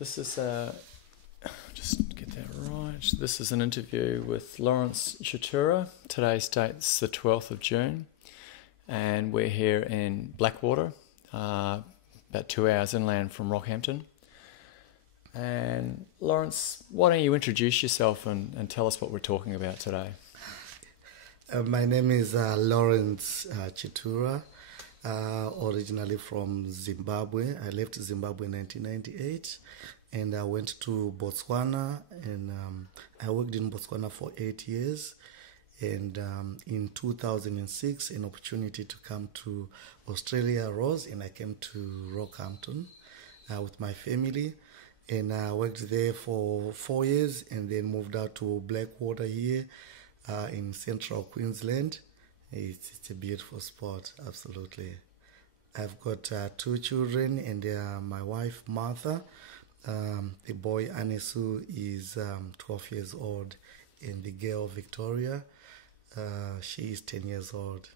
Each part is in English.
This is just get that right. This is an interview with Lawrence Chitura. Today's date's the 12th of June, and we're here in Blackwater, about 2 hours inland from Rockhampton. And Lawrence, why don't you introduce yourself and tell us what we're talking about today? My name is Lawrence Chitura, originally from Zimbabwe. I left Zimbabwe in 1998 and I went to Botswana, and I worked in Botswana for 8 years. And in 2006, an opportunity to come to Australia arose, and I came to Rockhampton with my family. And I worked there for 4 years and then moved out to Blackwater here in central Queensland. It's a beautiful spot, absolutely. I've got 2 children, and my wife, Martha. The boy, Anesu, is 12 years old, and the girl, Victoria, she is 10 years old.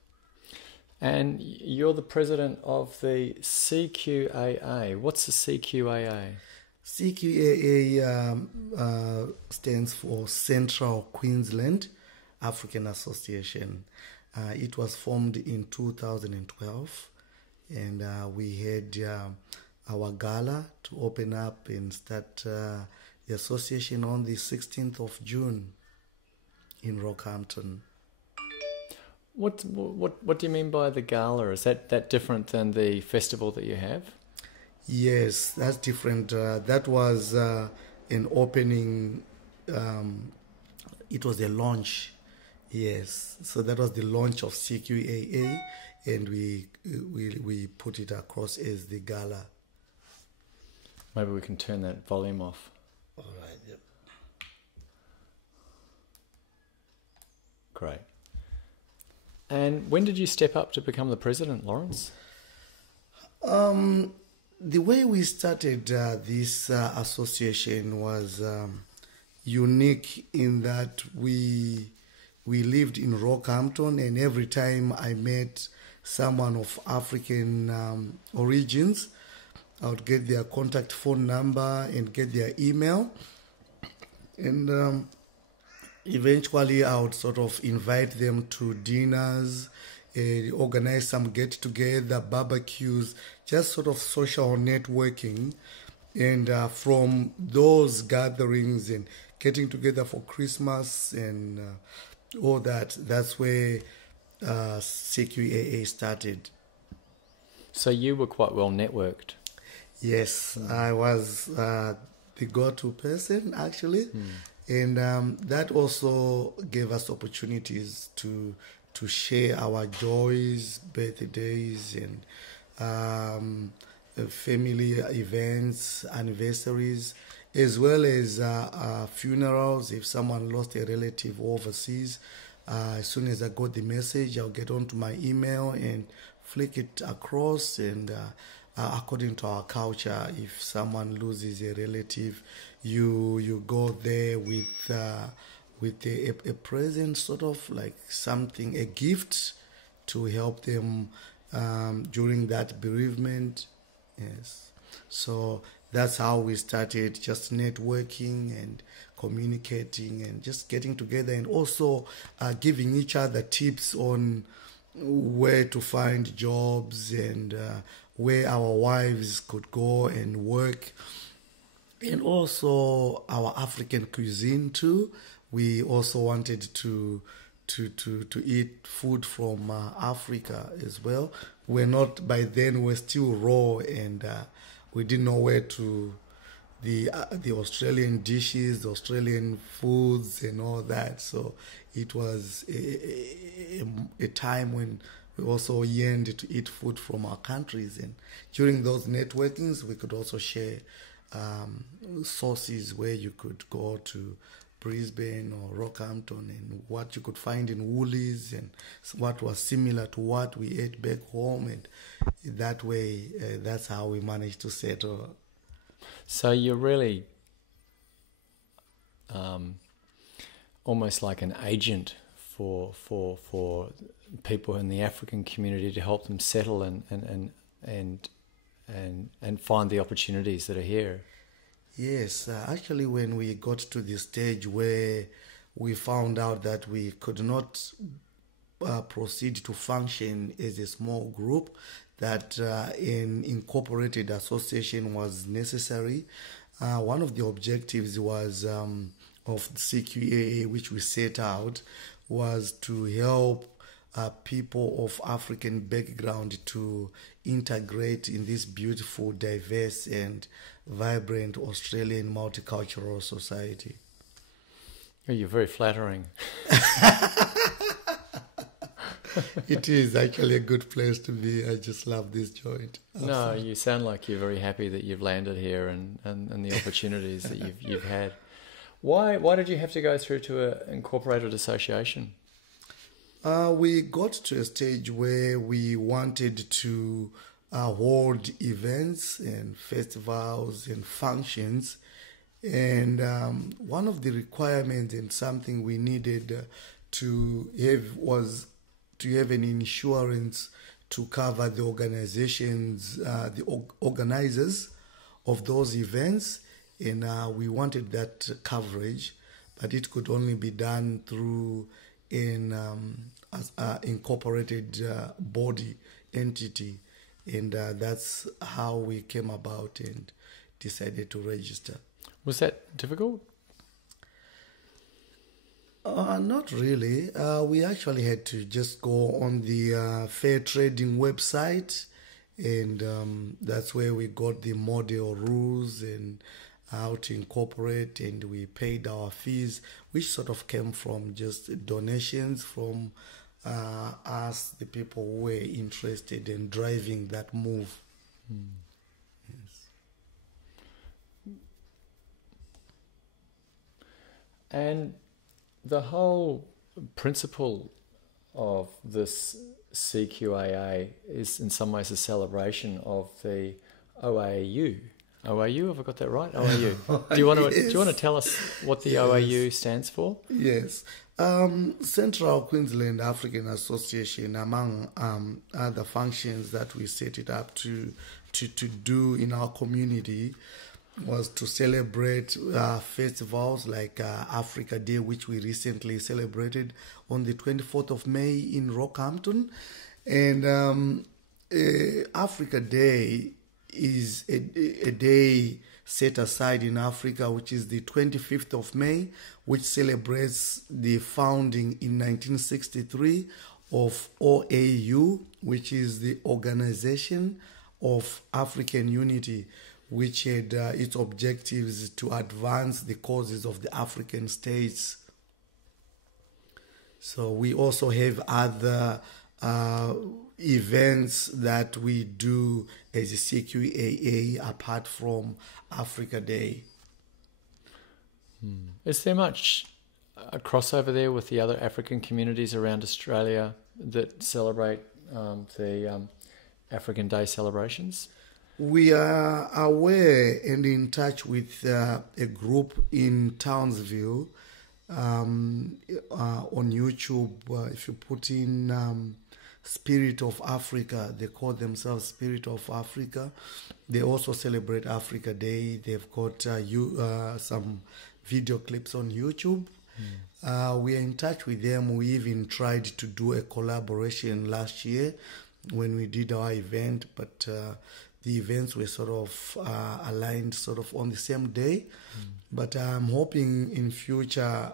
And you're the president of the CQAA. What's the CQAA? CQAA stands for Central Queensland African Association. It was formed in 2012, and we had our gala to open up and start the association on the 16th of June in Rockhampton. What do you mean by the gala? Is that different than the festival that you have? Yes, that's different. That was an opening. It was a launch. Yes, so that was the launch of CQAA, and we put it across as the gala. Maybe we can turn that volume off. All right. Yep. Great. And when did you step up to become the president, Lawrence? The way we started this association was unique in that we lived in Rockhampton, and every time I met someone of African origins, I would get their contact phone number and get their email, and eventually I would sort of invite them to dinners, organize some get-together, barbecues, just sort of social networking. And from those gatherings and getting together for Christmas and all that, that's where CQAA started. So you were quite well networked. Yes, I was the go-to person, actually. And that also gave us opportunities to share our joys, birthdays, and family events, anniversaries, as well as funerals. If someone lost a relative overseas, as soon as I got the message, I'll get onto my email and flick it across. And according to our culture, if someone loses a relative, you go there with a present, sort of like something, a gift to help them during that bereavement. Yes. So that's how we started, just networking and communicating and just getting together, and also giving each other tips on where to find jobs and where our wives could go and work. And also our African cuisine too. We also wanted to eat food from Africa as well. By then we're still raw, and we didn't know where to the Australian dishes, the Australian foods, and all that. So it was a time when we also yearned to eat food from our countries, and during those networkings we could also share sources where you could go to Brisbane or Rockhampton, and what you could find in Woolies, and what was similar to what we ate back home, and that way that's how we managed to settle. So you're really almost like an agent for people in the African community to help them settle and find the opportunities that are here. Yes, actually, when we got to the stage where we found out that we could not proceed to function as a small group, that an incorporated association was necessary. One of the objectives was of CQAA, which we set out, was to help people of African background to integrate in this beautiful, diverse, and vibrant Australian multicultural society. Oh, you're very flattering. It is actually a good place to be. I just love this joint. No, you sound like you're very happy that you've landed here and the opportunities that you've had. Why did you have to go through to an incorporated association? We got to a stage where we wanted to hold events and festivals and functions, and one of the requirements and something we needed to have was to have an insurance to cover the organizations, organizers of those events, and we wanted that coverage, but it could only be done through an incorporated body entity, and that's how we came about and decided to register. Was that difficult? Not really. We actually had to just go on the fair trading website, and that's where we got the model rules and how to incorporate, and we paid our fees, which sort of came from just donations from us, the people who were interested in driving that move. Yes. And the whole principle of this CQAA is in some ways a celebration of the OAU. OAU, have I got that right? OAU. Do you want to tell us what the OAU stands for? Yes. Central Queensland African Association, among other functions that we set it up to do in our community, was to celebrate festivals like Africa Day, which we recently celebrated on the 24th of May in Rockhampton. And Africa Day is a day set aside in Africa, which is the 25th of May, which celebrates the founding in 1963 of OAU, which is the Organization of African Unity, which had its objectives to advance the causes of the African states. So we also have other events that we do as a CQAA apart from Africa Day. Is there much crossover there with the other African communities around Australia that celebrate the African Day celebrations? We are aware and in touch with a group in Townsville on YouTube. If you put in Spirit of Africa, they call themselves Spirit of Africa. They also celebrate Africa Day. They've got some video clips on YouTube. We are in touch with them. We even tried to do a collaboration last year when we did our event, but the events were sort of aligned sort of on the same day. But I'm hoping in future,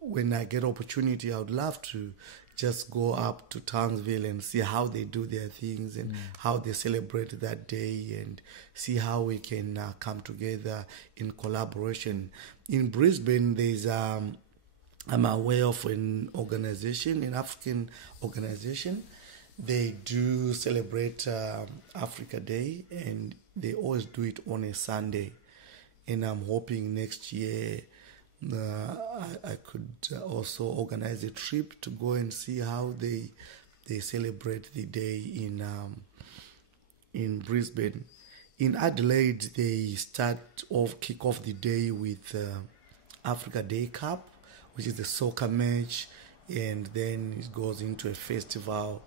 when I get opportunity, I would love to just go up to Townsville and see how they do their things and how they celebrate that day, and see how we can come together in collaboration. In Brisbane, there's I'm aware of an organization, an African organization. They do celebrate Africa Day, and they always do it on a Sunday. And I'm hoping next year I could also organize a trip to go and see how they celebrate the day in Brisbane. In Adelaide, they kick off the day with Africa Day Cup, which is the soccer match, and then it goes into a festival.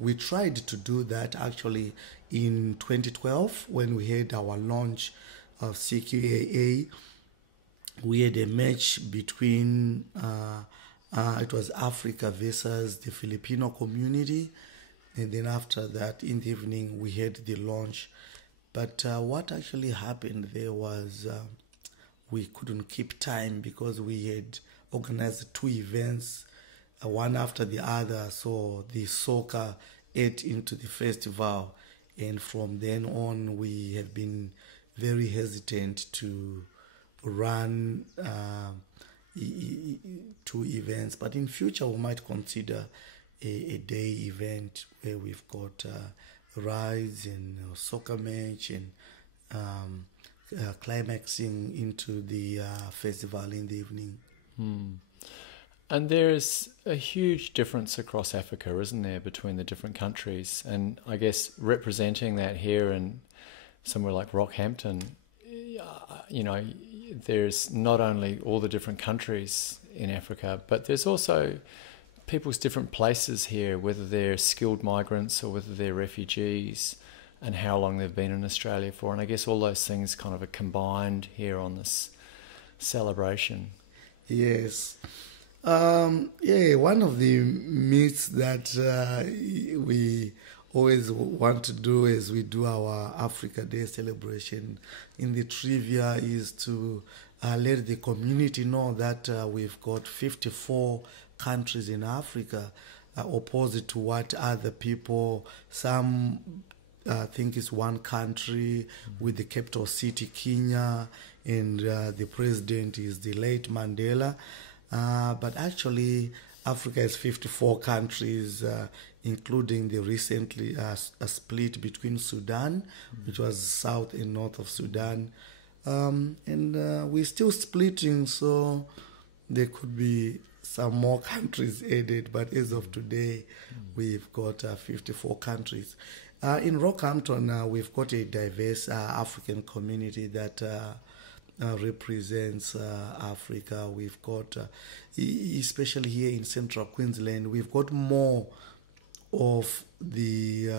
We tried to do that actually in 2012 when we had our launch of CQAA. We had a match between it was Africa versus the Filipino community, and then after that, in the evening, we had the launch. But what actually happened there was we couldn't keep time because we had organized 2 events, one after the other. So the soccer ate into the festival, and from then on, we have been very hesitant to run 2 events. But in future, we might consider a day event where we've got rides and soccer match and climaxing into the festival in the evening. And there's a huge difference across Africa, isn't there, between the different countries? And I guess representing that here in somewhere like Rockhampton, you know, there's not only all the different countries in Africa, but there's also people's different places here, whether they're skilled migrants or whether they're refugees, and how long they've been in Australia for. And I guess all those things kind of are combined here on this celebration. Yes. One of the myths that we always want to do as we do our Africa Day celebration in the trivia is to let the community know that we've got 54 countries in Africa, opposite to what other people, some think it's one country with the capital city Kenya, and the president is the late Mandela. But actually, Africa has 54 countries, including the recently split between Sudan, which was south and north of Sudan. And we're still splitting, so there could be some more countries added. But as of today, we've got 54 countries. In Rockhampton, we've got a diverse African community that represents Africa. We've got, especially here in central Queensland, we've got more of the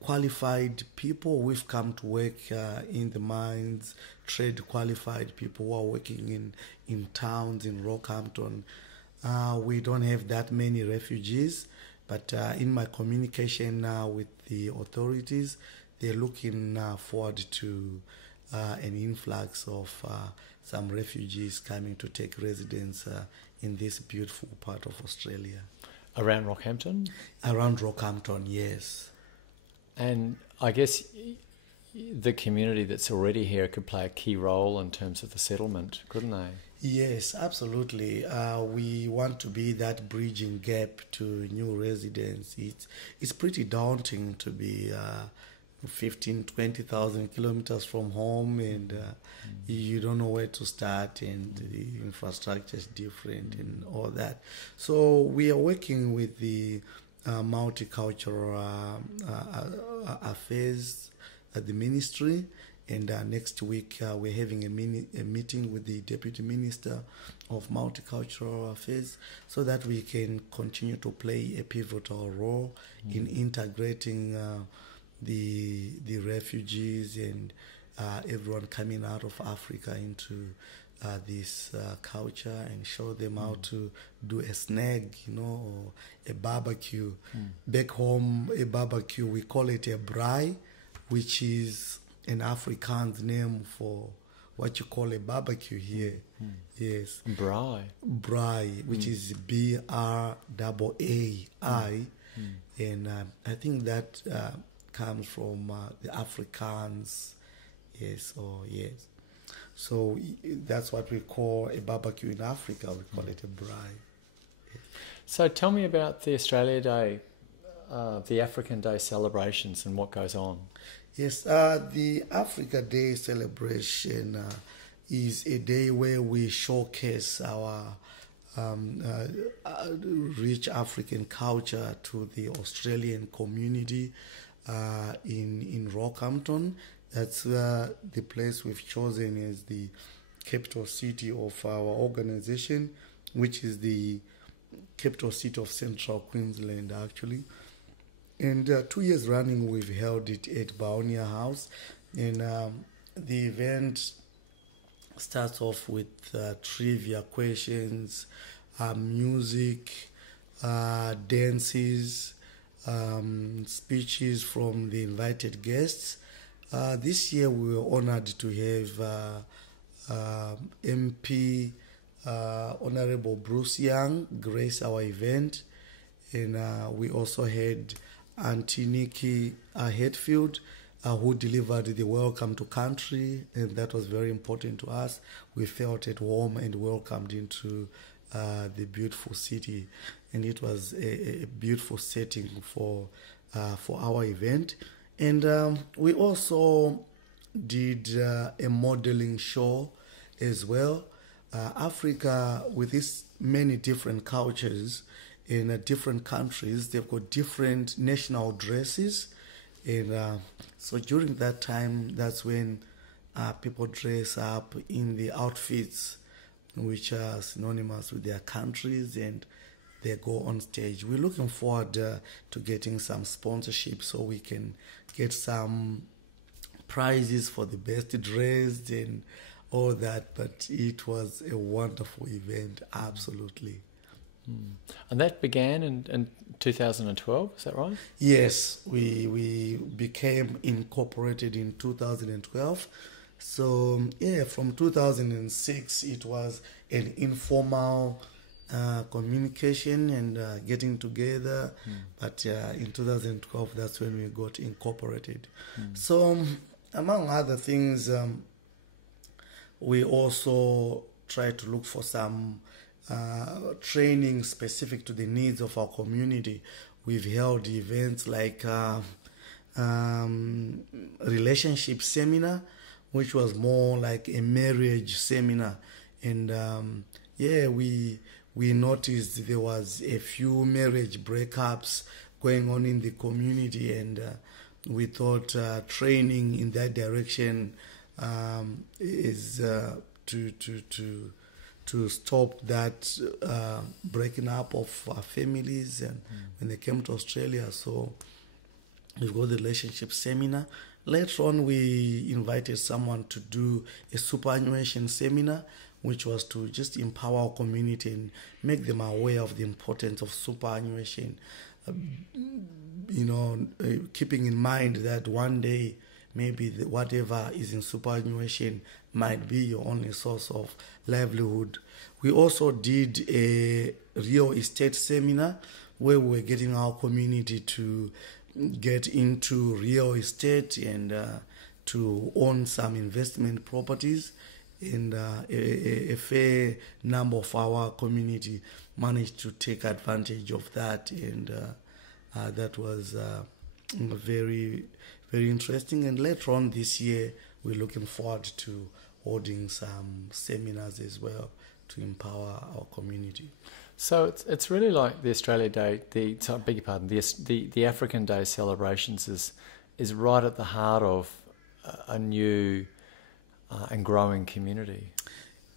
qualified people who've come to work in the mines, trade qualified people who are working in towns in Rockhampton. We don't have that many refugees, but in my communication now with the authorities, they're looking forward to an influx of some refugees coming to take residence in this beautiful part of Australia. Around Rockhampton? Around Rockhampton, yes. And I guess the community that's already here could play a key role in terms of the settlement, couldn't they? Yes, absolutely. We want to be that bridging gap to new residents. It's pretty daunting to be 15, 20,000 kilometers from home, and you don't know where to start, and the infrastructure is different and all that. So we are working with the multicultural affairs at the ministry, and next week we're having a meeting with the Deputy Minister of Multicultural Affairs so that we can continue to play a pivotal role in integrating the refugees and everyone coming out of Africa into this culture, and show them how to do a snag, or a barbecue. Back home, a barbecue, we call it a braai, which is an Afrikaans name for what you call a barbecue here. Yes. Braai, which is BRAAI. And I think that comes from the Afrikaans. Yes. So that's what we call a barbecue in Africa. We call it a braai. Yes. So tell me about the Australia Day, the African Day celebrations and what goes on. Yes, the Africa Day celebration is a day where we showcase our rich African culture to the Australian community in Rockhampton. That's the place we've chosen as the capital city of our organization, which is the capital city of central Queensland, actually. And 2 years running, we've held it at Baonia House. And the event starts off with trivia questions, music, dances, speeches from the invited guests. This year we were honored to have MP Honorable Bruce Young grace our event, and we also had Auntie Nikki Hetfield, who delivered the welcome to country, and that was very important to us. We felt at home and welcomed into the beautiful city, and it was a beautiful setting for our event. And we also did a modeling show as well. Africa, with its many different cultures in different countries, they've got different national dresses. And so during that time, that's when people dress up in the outfits which are synonymous with their countries, and they go on stage. We're looking forward to getting some sponsorship so we can get some prizes for the best dressed and all that. But it was a wonderful event, absolutely. And that began in 2012, is that right? Yes, we became incorporated in 2012. So yeah, from 2006 it was an informal communication and getting together. But in 2012, that's when we got incorporated. So among other things, we also try to look for some training specific to the needs of our community. We've held events like relationship seminar, which was more like a marriage seminar. And we noticed there was a few marriage breakups going on in the community, and we thought training in that direction is to stop that breaking up of families and when they came to Australia. So we've got the relationship seminar. Later on, we invited someone to do a superannuation seminar, which was to just empower our community and make them aware of the importance of superannuation. Keeping in mind that one day maybe whatever is in superannuation might be your only source of livelihood. We also did a real estate seminar where we were getting our community to get into real estate and to own some investment properties. And a fair number of our community managed to take advantage of that, and that was very, very interesting. And later on this year, we're looking forward to holding some seminars as well to empower our community. So it's really like the Australia Day, the African Day celebrations is right at the heart of a new and growing community.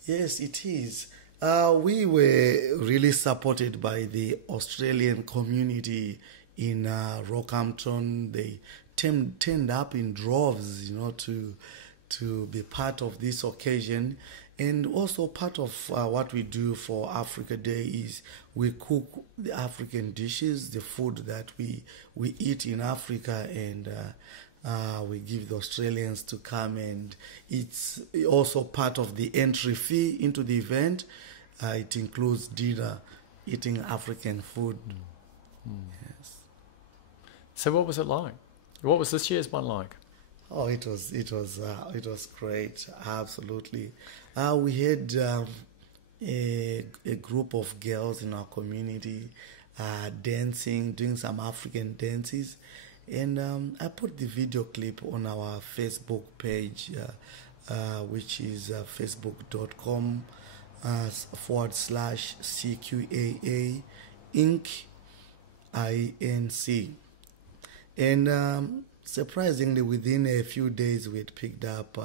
Yes, it is. We were really supported by the Australian community in Rockhampton. They turned up in droves, to be part of this occasion. And also part of what we do for Africa Day is we cook the African dishes, the food that we eat in Africa, and we give the Australians to come, and it's also part of the entry fee into the event. It includes dinner, eating African food. Yes. So what was it like? What was this year's one like? Oh, it was great. Absolutely. We had a group of girls in our community dancing, doing some African dances. And I put the video clip on our Facebook page, which is facebook.com /CQAA Inc. INC. And surprisingly, within a few days, we had picked up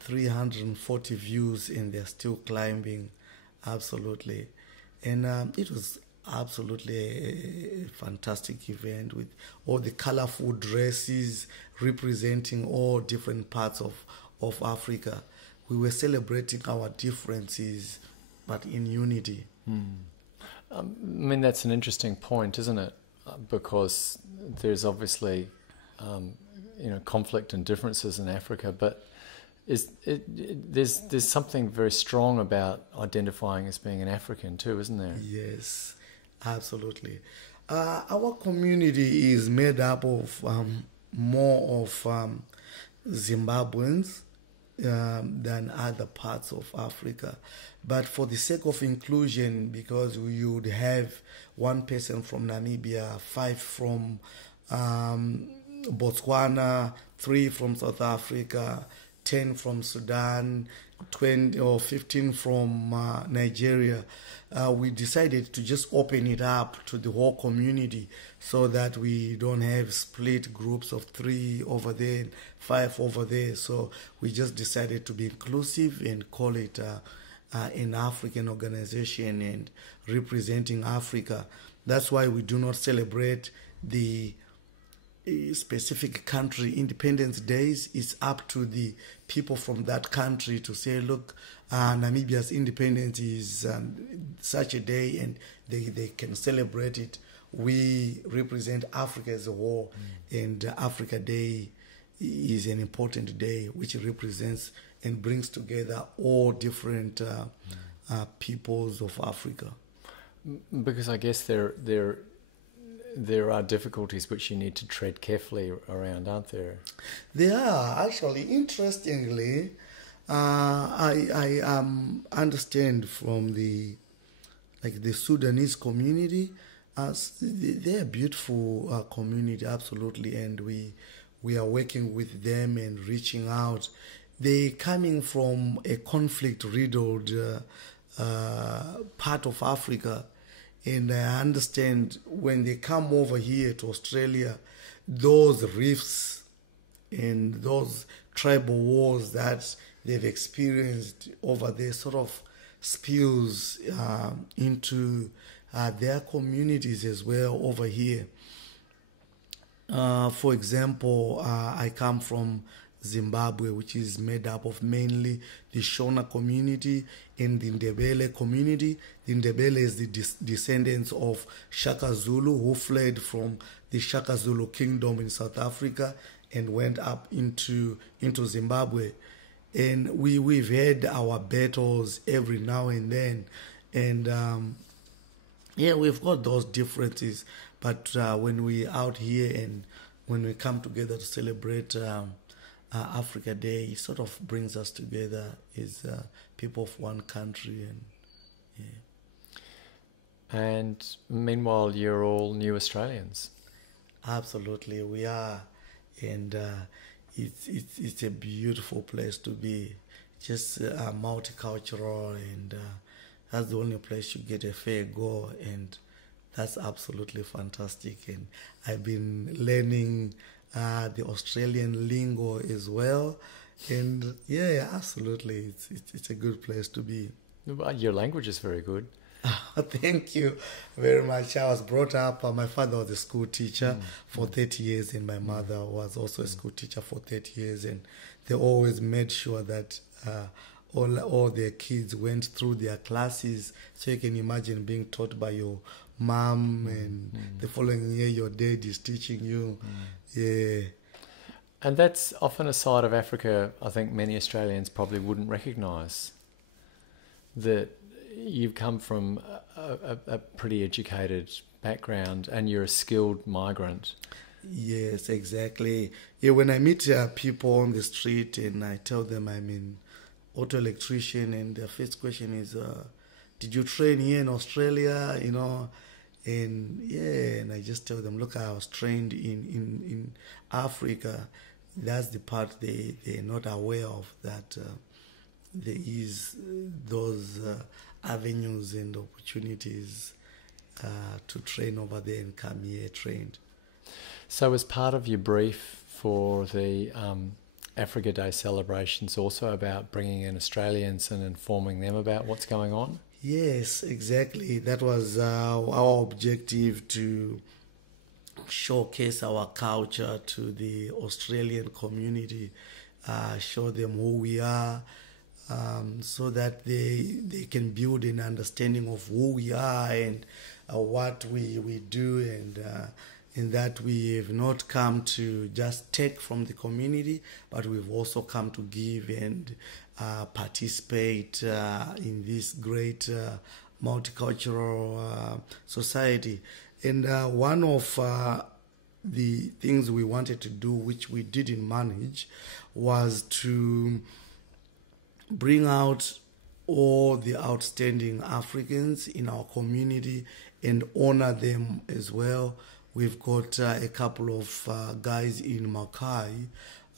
340 views, and they're still climbing. Absolutely. And it was absolutely a fantastic event with all the colorful dresses representing all different parts of of Africa. We were celebrating our differences, but in unity. I mean, that's an interesting point, isn't it? Because there's obviously, conflict and differences in Africa, but there's something very strong about identifying as being an African too, isn't there? Yes, absolutely. Our community is made up of more of Zimbabweans than other parts of Africa. But for the sake of inclusion, because you would have one person from Namibia, 5 from Botswana, 3 from South Africa, 10 from Sudan, 20 or 15 from Nigeria, we decided to just open it up to the whole community so that we don't have split groups of 3 over there and 5 over there. So we just decided to be inclusive and call it an African organization and representing Africa. That's why we do not celebrate the specific country independence days. It's up to the people from that country to say, look, Namibia's independence is such a day, and they can celebrate it. We represent Africa as a whole, and Africa Day is an important day which represents and brings together all different peoples of Africa. Because I guess there are difficulties which you need to tread carefully around, aren't there? There are, actually. Interestingly, I understand from the Sudanese community. They're a beautiful community, absolutely, and we are working with them and reaching out. They coming from a conflict-riddled part of Africa. And I understand when they come over here to Australia, those rifts and those tribal wars that they've experienced over there sort of spills into their communities as well over here. For example, I come from Zimbabwe, which is made up of mainly the Shona community and the Ndebele community. The Ndebele is the descendants of Shaka Zulu, who fled from the Shaka Zulu kingdom in South Africa and went up into Zimbabwe. And we've had our battles every now and then. And we've got those differences. But when we're out here and when we come together to celebrate Africa Day, it sort of brings us together as people of one country. And meanwhile, you're all new Australians. Absolutely, we are, and it's a beautiful place to be. Just multicultural, and that's the only place you get a fair go, and that's absolutely fantastic. And I've been learning the Australian lingo as well, and absolutely, it's a good place to be. Your language is very good. Thank you very much. I was brought up, my father was a school teacher for 30 years, and my mother was also a school teacher for 30 years, and they always made sure that all their kids went through their classes. So you can imagine being taught by your mom, and the following year your dad is teaching you. And that's often a side of Africa I think many Australians probably wouldn't recognise, that you've come from a pretty educated background and you're a skilled migrant. Yes, exactly. When I meet people on the street and I tell them I'm an auto electrician, and their first question is, did you train here in Australia? And I just tell them, look, I was trained in Africa. That's the part they're not aware of, that there is those avenues and opportunities to train over there and come here trained. So as part of your brief for the Africa Day celebrations, also about bringing in Australians and informing them about what's going on? Yes, exactly. That was our objective, to showcase our culture to the Australian community, show them who we are, so that they can build an understanding of who we are and what we do, and that we have not come to just take from the community, but we've also come to give and participate in this great multicultural society. And one of the things we wanted to do, which we didn't manage, was to bring out all the outstanding Africans in our community and honor them as well. We've got a couple of guys in Mackay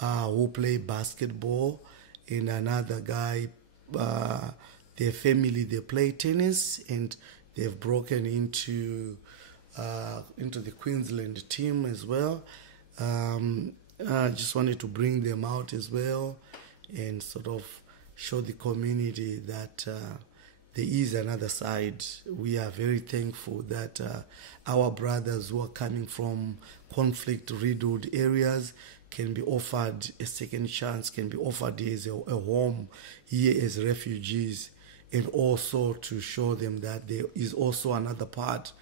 who play basketball, and another guy, their family, they play tennis, and they've broken into the Queensland team as well. I just wanted to bring them out as well and sort of show the community that there is another side. We are very thankful that our brothers who are coming from conflict-riddled areas can be offered a second chance, can be offered as a home here as refugees, and also to show them that there is also another part,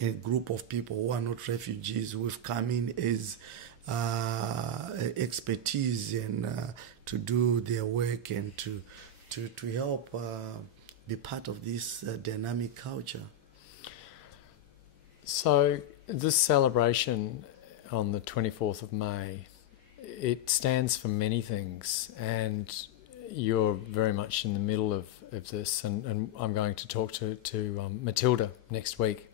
a group of people who are not refugees, who have come in as expertise and to do their work and to help be part of this dynamic culture. So this celebration on the 24th of May, it stands for many things, and you're very much in the middle of this, and I'm going to talk to Matilda next week.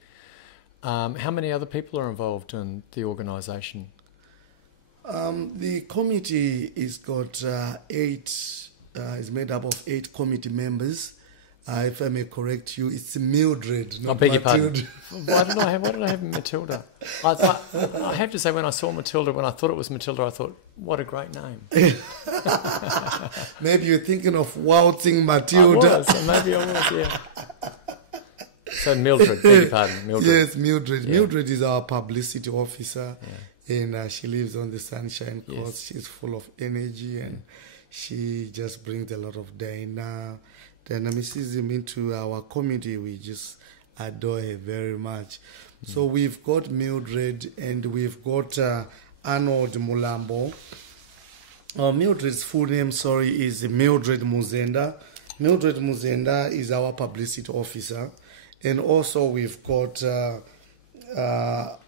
How many other people are involved in the organisation? The committee is got is made up of 8 committee members. If I may correct you, it's Mildred, not I beg your Matilda. pardon. Why did I have Matilda? I have to say, when I saw Matilda, when I thought it was Matilda, I thought, what a great name. Maybe you're thinking of waltzing Matilda. I was, maybe I was, yeah. So Mildred, beg your pardon, Mildred. Yes, Mildred. Yeah. Mildred is our publicity officer, Yeah. and she lives on the Sunshine Coast. Yes. She's full of energy, and she just brings a lot of dynamicism into our community. We just adore her very much. So we've got Mildred, and we've got Arnold Mulambo. Mildred's full name, is Mildred Muzenda. Mildred Muzenda is our publicity officer. And also we've got Arnold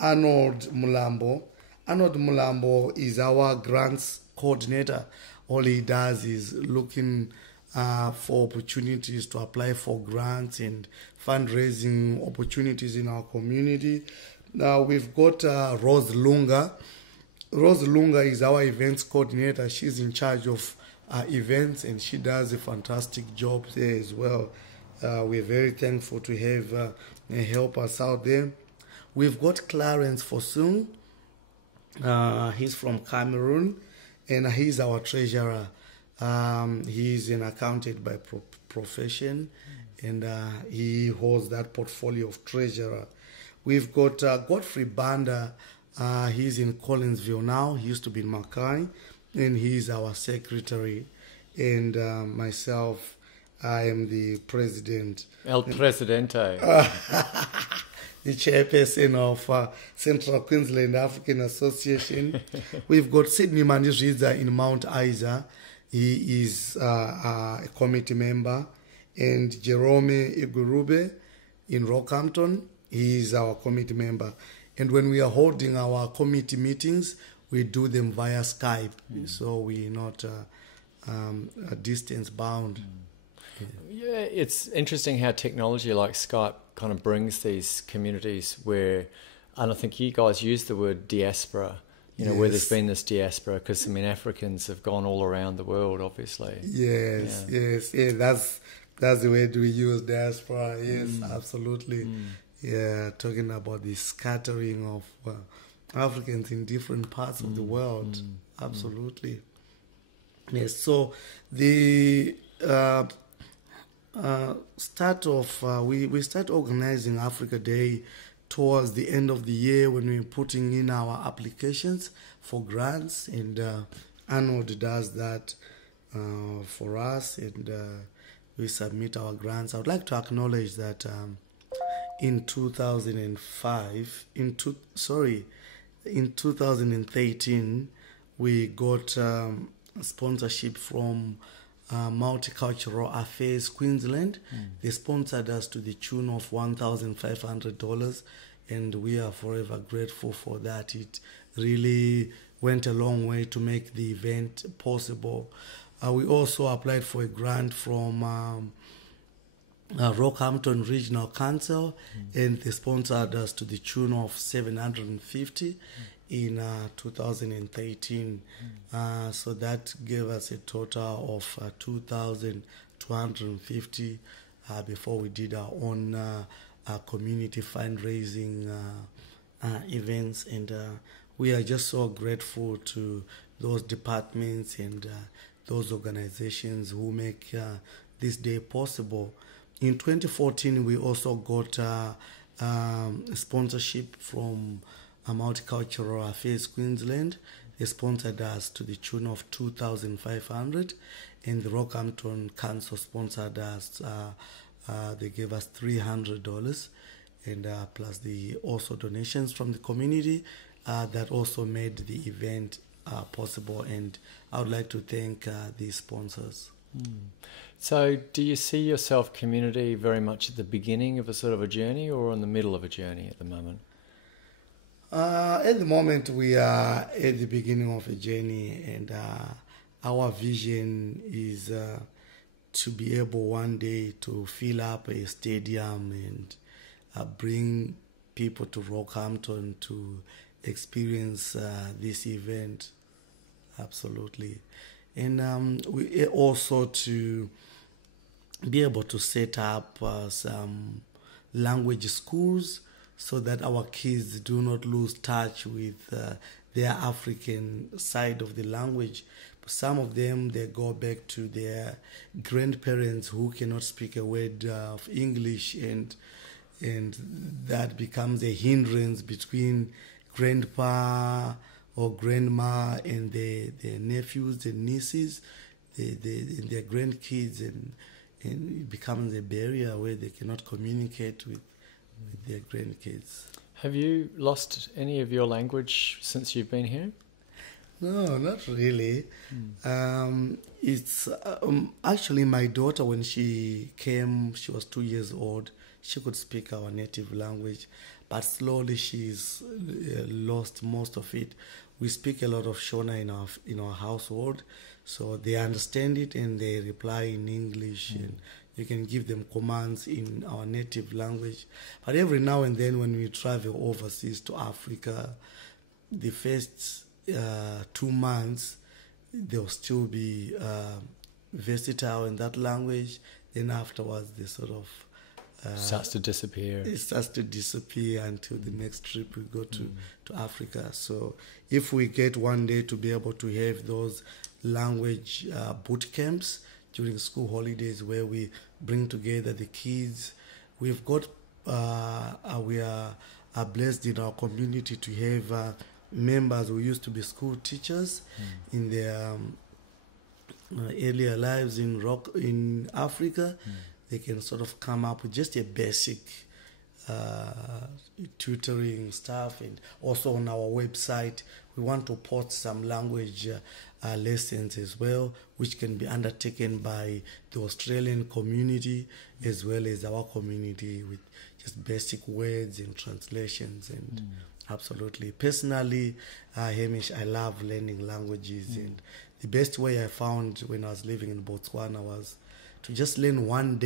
Mulambo. Arnold Mulambo is our grants coordinator. All he does is looking for opportunities to apply for grants and fundraising opportunities in our community. Now we've got Rose Lunga. Rose Lunga is our events coordinator. She's in charge of events, and she does a fantastic job there as well. We're very thankful to have help us out there. We've got Clarence Fosun. He's from Cameroon, and he's our treasurer. He's an accountant by profession, and he holds that portfolio of treasurer. We've got Godfrey Banda. He's in Collinsville now. He used to be in Mackay, and he's our secretary. And myself, I am the president. El Presidente. The chairperson of Central Queensland African Association. We've got Sydney Mandizriza in Mount Isa. He is a committee member. And Jerome Igurube in Rockhampton. He is our committee member. And when we are holding our committee meetings, we do them via Skype. So we're not distance bound. Yeah, it's interesting how technology like Skype kind of brings these communities where, and I think you guys use the word diaspora, where there's been this diaspora, because, Africans have gone all around the world, obviously. Yes, yeah, that's the way we use diaspora, yes, absolutely. Yeah, talking about the scattering of Africans in different parts of the world, absolutely. Yes, so the start of we start organizing Africa Day towards the end of the year when we're putting in our applications for grants, and Arnold does that for us, and we submit our grants. I would like to acknowledge that in 2005, in 2013, we got sponsorship from Multicultural Affairs Queensland. They sponsored us to the tune of $1,500, and we are forever grateful for that. It really went a long way to make the event possible. We also applied for a grant from Rockhampton Regional Council, and they sponsored us to the tune of $750 in 2013. So that gave us a total of $2,250 before we did our own community fundraising events, and we are just so grateful to those departments and those organizations who make this day possible. In 2014, we also got sponsorship from Multicultural Affairs Queensland. They sponsored us to the tune of $2,500, and the Rockhampton Council sponsored us. They gave us $300, and plus the also donations from the community that also made the event possible. And I would like to thank these sponsors. So do you see yourself community very much at the beginning of a sort of a journey or in the middle of a journey at the moment? At the moment, we are at the beginning of a journey, and our vision is to be able one day to fill up a stadium and bring people to Rockhampton to experience this event. Absolutely. And we also to be able to set up some language schools so that our kids do not lose touch with their African side of the language. Some of them, they go back to their grandparents who cannot speak a word of English, and that becomes a hindrance between grandpa or grandma and their nephews and nieces, and their grandkids, and it becomes a barrier where they cannot communicate with their grandkids. Have you lost any of your language since you've been here? No, not really. It's actually my daughter, when she came, she was 2 years old. She could speak our native language, but slowly she's lost most of it. We speak a lot of Shona in our household, so they understand it and they reply in English, and you can give them commands in our native language. But every now and then when we travel overseas to Africa, the first 2 months, they'll still be versatile in that language. Then afterwards, they sort of starts to disappear. It starts to disappear until the next trip we go to Africa. So if we get one day to be able to have those language boot camps during school holidays where we bring together the kids, we've got we are blessed in our community to have members who used to be school teachers in their earlier lives in Africa. They can sort of come up with just a basic tutoring stuff, and also on our website we want to post some language lessons as well, which can be undertaken by the Australian community as well as our community, with just basic words and translations. And absolutely, personally, Hamish, I love learning languages, and the best way I found when I was living in Botswana was to just learn one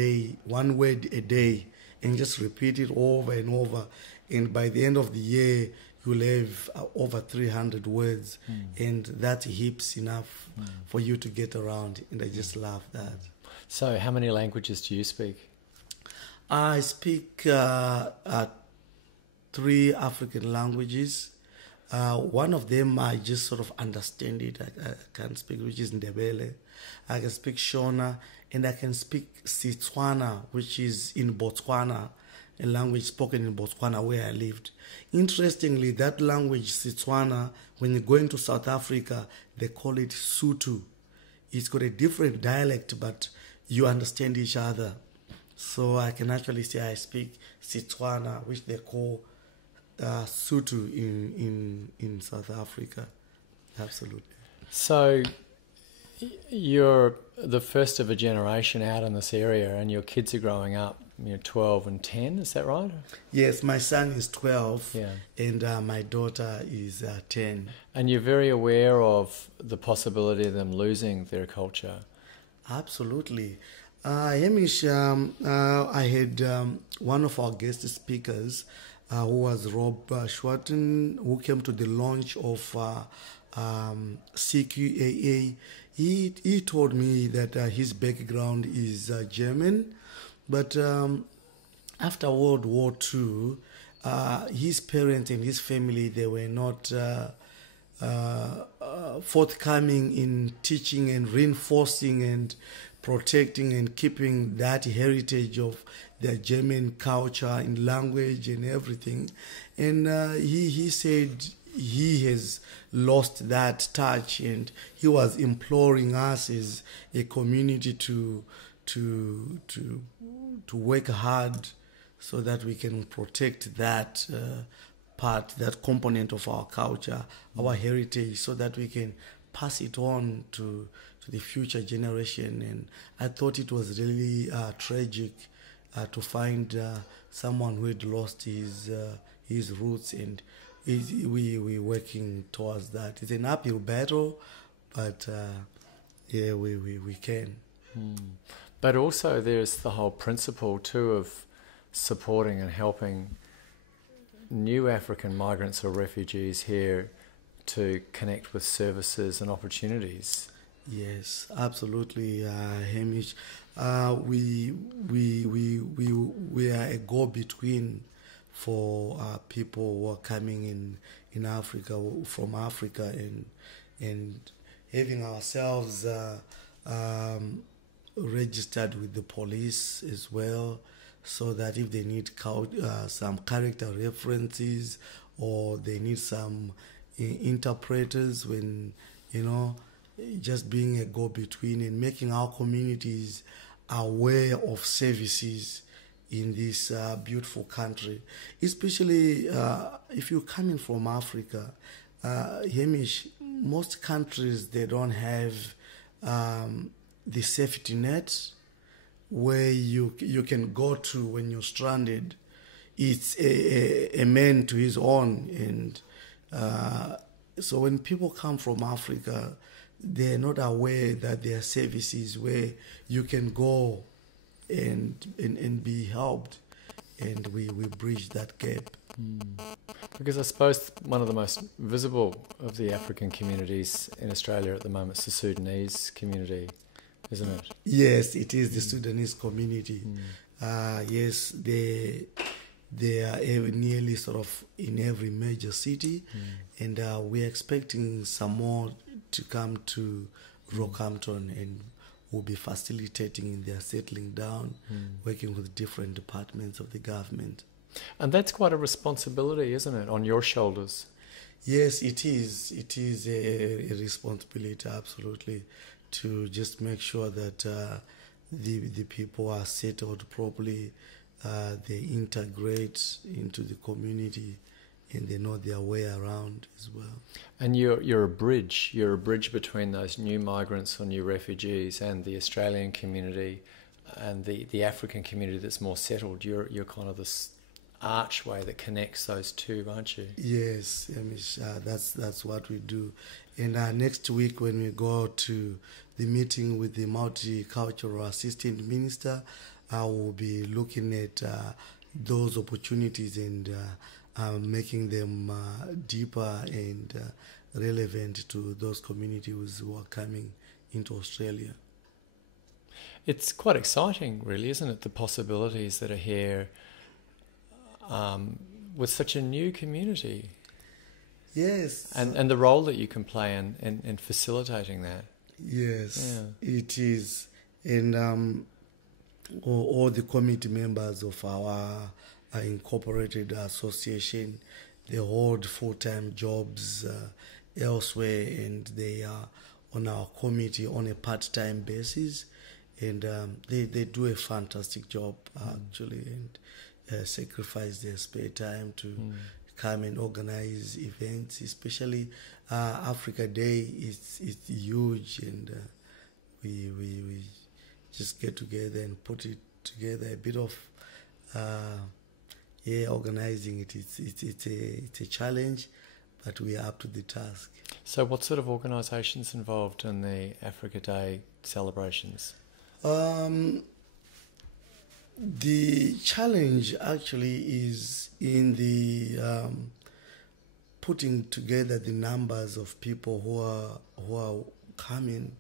word a day, and just repeat it over and over. And by the end of the year, you'll have over 300 words, and that's heaps enough for you to get around. And I just love that. So how many languages do you speak? I speak 3 African languages. One of them I just sort of understand it. I can speak, which is Ndebele. I can speak Shona, and I can speak Setswana, which is in Botswana. a language spoken in Botswana where I lived. Interestingly, that language, Setswana, when you go into South Africa, they call it Sotho. It's got a different dialect, but you understand each other. So I can actually say I speak Setswana, which they call Sotho in South Africa. Absolutely. So you're the first of a generation out in this area, and your kids are growing up, 12 and 10, is that right? Yes, my son is 12, Yeah. and my daughter is 10. And you're very aware of the possibility of them losing their culture. Absolutely. Hamish, I had one of our guest speakers, who was Rob Schwarten, who came to the launch of CQAA. He told me that his background is German, but after World War II, his parents and his family, they were not forthcoming in teaching and reinforcing and protecting and keeping that heritage of their German culture and language and everything. And he said he has lost that touch, and he was imploring us as a community to work hard so that we can protect that part, that component of our culture, our heritage, so that we can pass it on to the future generation. And I thought it was really tragic to find someone who had lost his roots, and we're working towards that. It's an uphill battle, but yeah, we can. But also there's the whole principle too of supporting and helping new African migrants or refugees here to connect with services and opportunities. Yes, absolutely, Hamish. We are a go-between for people who are coming in Africa, from Africa, and having ourselves registered with the police as well, so that if they need some character references, or they need some interpreters, when just being a go-between and making our communities aware of services in this beautiful country, especially if you're coming from Africa. Hamish, most countries, they don't have the safety net where you can go to when you're stranded. It's a man to his own, and so when people come from Africa, they're not aware that there are services where you can go and be helped, and we bridge that gap. Because I suppose one of the most visible of the African communities in Australia at the moment is the Sudanese community, isn't it? Yes, it is the Sudanese community. Yes, they are nearly sort of in every major city, and we're expecting some more to come to Rockhampton, and will be facilitating in their settling down, working with different departments of the government. And that's quite a responsibility, isn't it, on your shoulders? Yes, it is. It is a responsibility, absolutely, to just make sure that the people are settled properly, they integrate into the community, and they know their way around as well. And you're a bridge. You're a bridge between those new migrants or new refugees and the Australian community and the African community that's more settled. You're kind of this archway that connects those two, aren't you? Yes, Amish, that's what we do. And next week, when we go to the meeting with the Multicultural Assistant Minister, I will be looking at those opportunities and making them deeper and relevant to those communities who are coming into Australia. It's quite exciting, really, isn't it? The possibilities that are here with such a new community. Yes. And the role that you can play in facilitating that. Yes, it is. And all the committee members of our incorporated association. They hold full-time jobs elsewhere, and they are on our committee on a part-time basis. And they do a fantastic job, actually, and sacrifice their spare time to come and organize events, especially Africa Day. It's huge, and we just get together and put it together. A bit of organizing it. It's a challenge, but we are up to the task. So, what sort of organisations involved in the Africa Day celebrations? The challenge actually is in the putting together the numbers of people who are coming.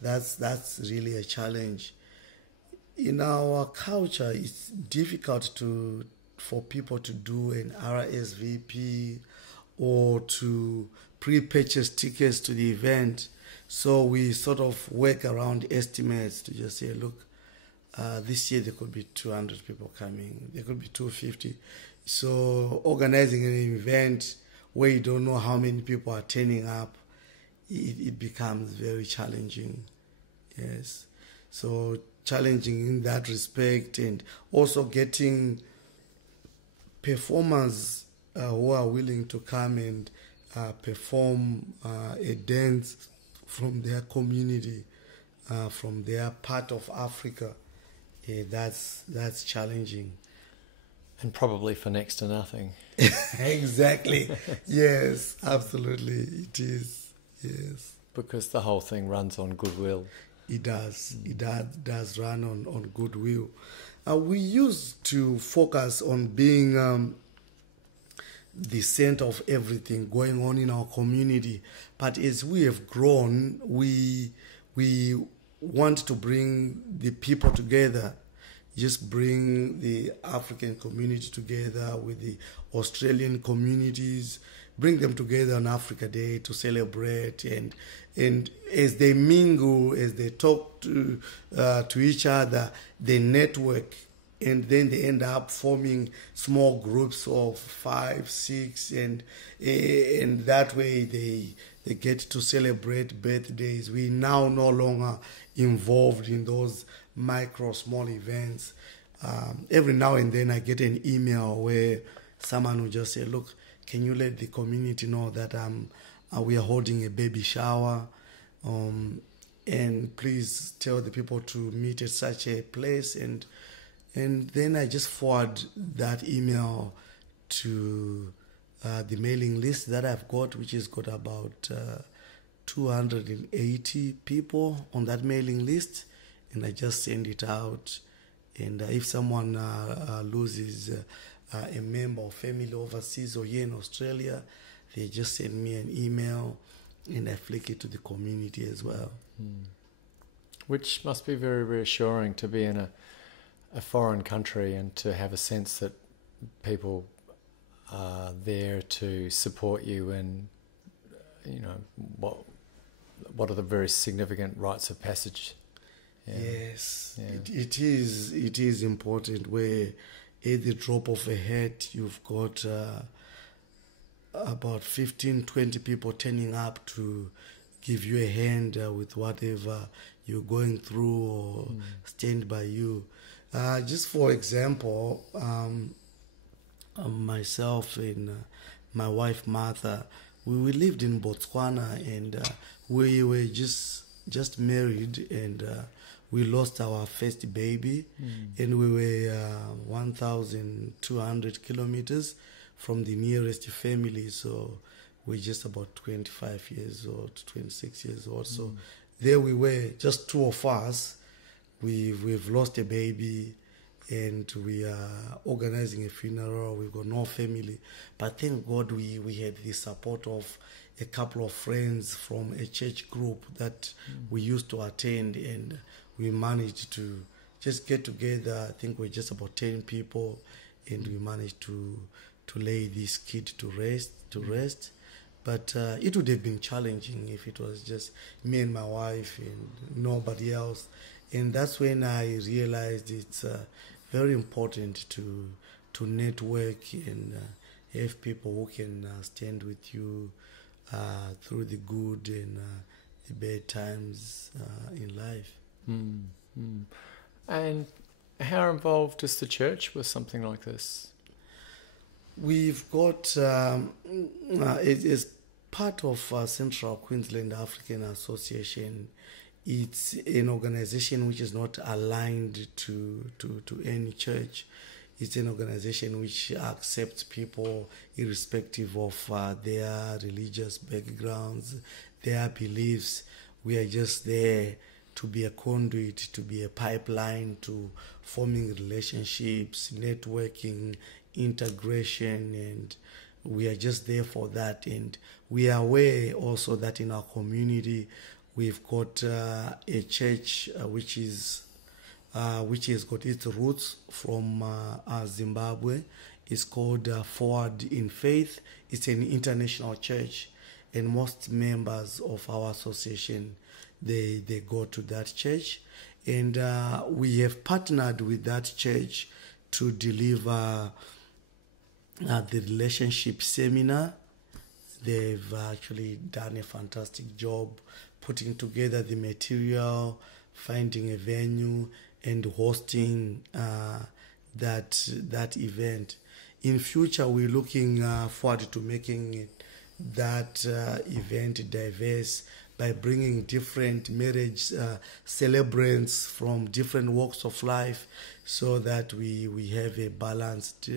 That's really a challenge. In our culture, it's difficult for people to do an RSVP or to pre-purchase tickets to the event. So we sort of work around estimates to just say, look, this year there could be 200 people coming, there could be 250. So organizing an event where you don't know how many people are turning up, it becomes very challenging. Yes. So challenging in that respect, and also getting performers who are willing to come and perform a dance from their community, from their part of Africa. That's challenging. And probably for next to nothing. Exactly. Yes, absolutely. It is. Yes. Because the whole thing runs on goodwill. It does. It does run on goodwill. We used to focus on being the center of everything going on in our community. But as we have grown, we want to bring the people together, just bring the African community together with the Australian communities, bring them together on Africa Day to celebrate, and as they mingle, as they talk to each other, they network, and then they end up forming small groups of 5, 6, and that way they get to celebrate birthdays. We now no longer involved in those small events. Every now and then I get an email where someone will just say, look, can you let the community know that we are holding a baby shower, and please tell the people to meet at such a place, and then I just forward that email to the mailing list that I've got, which has got about 280 people on that mailing list, and I just send it out. And if someone loses a member or family overseas or here in Australia, they just send me an email, and I flick it to the community as well. Which must be very reassuring to be in a foreign country and to have a sense that people are there to support you, and what are the very significant rites of passage. Yes, yeah. It is important, where at the drop of a hat you've got about 15-20 people turning up to give you a hand with whatever you're going through, or stand by you. Just for example, myself and my wife Martha, we lived in Botswana, and we were just married, and we lost our first baby, and we were 1,200 kilometers from the nearest family. So we're just about 25 years old, 26 years old. So there we were, just two of us. We've lost a baby, and we are organizing a funeral. We've got no family, but thank God we had the support of a couple of friends from a church group that we used to attend, and we managed to just get together. I think we're just about 10 people, and we managed to lay this kid to rest. But it would have been challenging if it was just me and my wife and nobody else. And that's when I realized it's very important to network and have people who can stand with you through the good and the bad times in life. And how involved is the church with something like this? We've got, it is part of Central Queensland African Association. It's an organization which is not aligned to any church. It's an organization which accepts people irrespective of their religious backgrounds, their beliefs. We are just there to be a conduit, to be a pipeline to forming relationships, networking, integration, and we are just there for that. And we are aware also that in our community we've got a church which has got its roots from Zimbabwe. It's called Forward in Faith. It's an international church, and most members of our association they go to that church, and we have partnered with that church to deliver the relationship seminar. They've actually done a fantastic job putting together the material, finding a venue, and hosting that event. In future, we're looking forward to making that event diverse by bringing different marriage celebrants from different walks of life, so that we have a balanced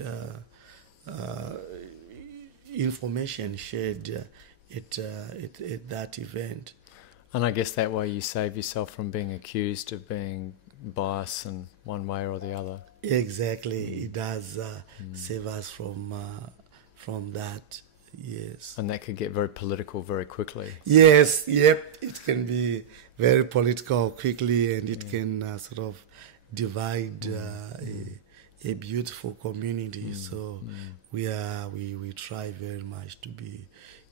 information shared at that event. And I guess that way you save yourself from being accused of being biased in one way or the other. Exactly, it does save us from that. Yes. And that could get very political very quickly. Yes, yep. It can be very political quickly, and it can sort of divide a beautiful community. So we try very much to be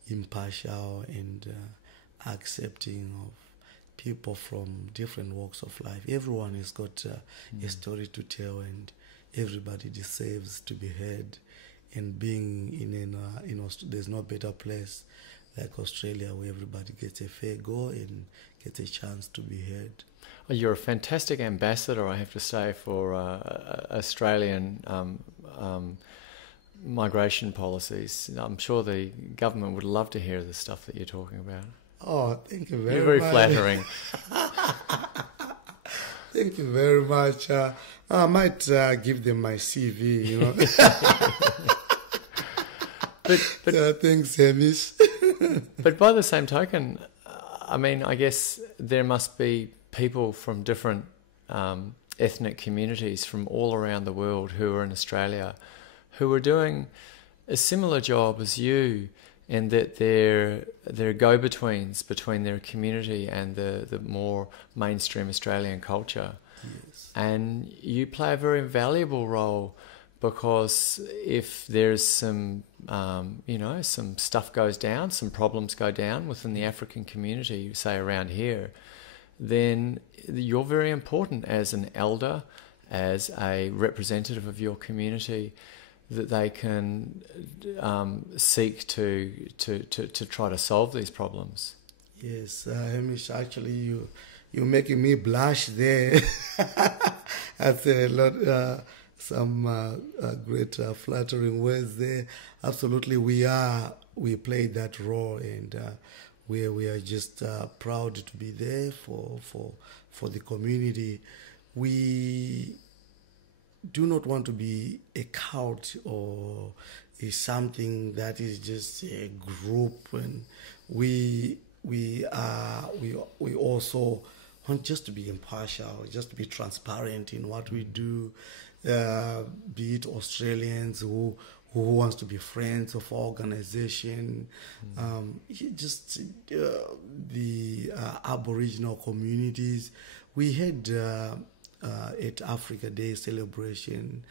impartial and accepting of people from different walks of life. Everyone has got a story to tell, and everybody deserves to be heard. And being there's no better place like Australia, where everybody gets a fair go and gets a chance to be heard. You're a fantastic ambassador, I have to say, for Australian migration policies. I'm sure the government would love to hear the stuff that you're talking about. Oh, thank you very much. You're very flattering. Thank you very much. I might give them my CV, you know. But thanks, Hamish. But by the same token, I mean, I guess there must be people from different ethnic communities from all around the world who are in Australia who are doing a similar job as you, and that they're go-betweens between their community and the more mainstream Australian culture. Yes. And you play a very valuable role, because if there's some some stuff goes down, some problems go down within the African community, say around here, then you're very important as an elder, as a representative of your community, that they can seek to try to solve these problems. Yes, Hamish, actually you're making me blush there. That's a lot, some great flattering words there. Absolutely, we play that role, and we are just proud to be there for the community. We do not want to be a cult or something that is just a group, and we also want just to be impartial, just to be transparent in what we do, be it Australians who wants to be friends of our organization, just the Aboriginal communities. We had at Africa Day celebration,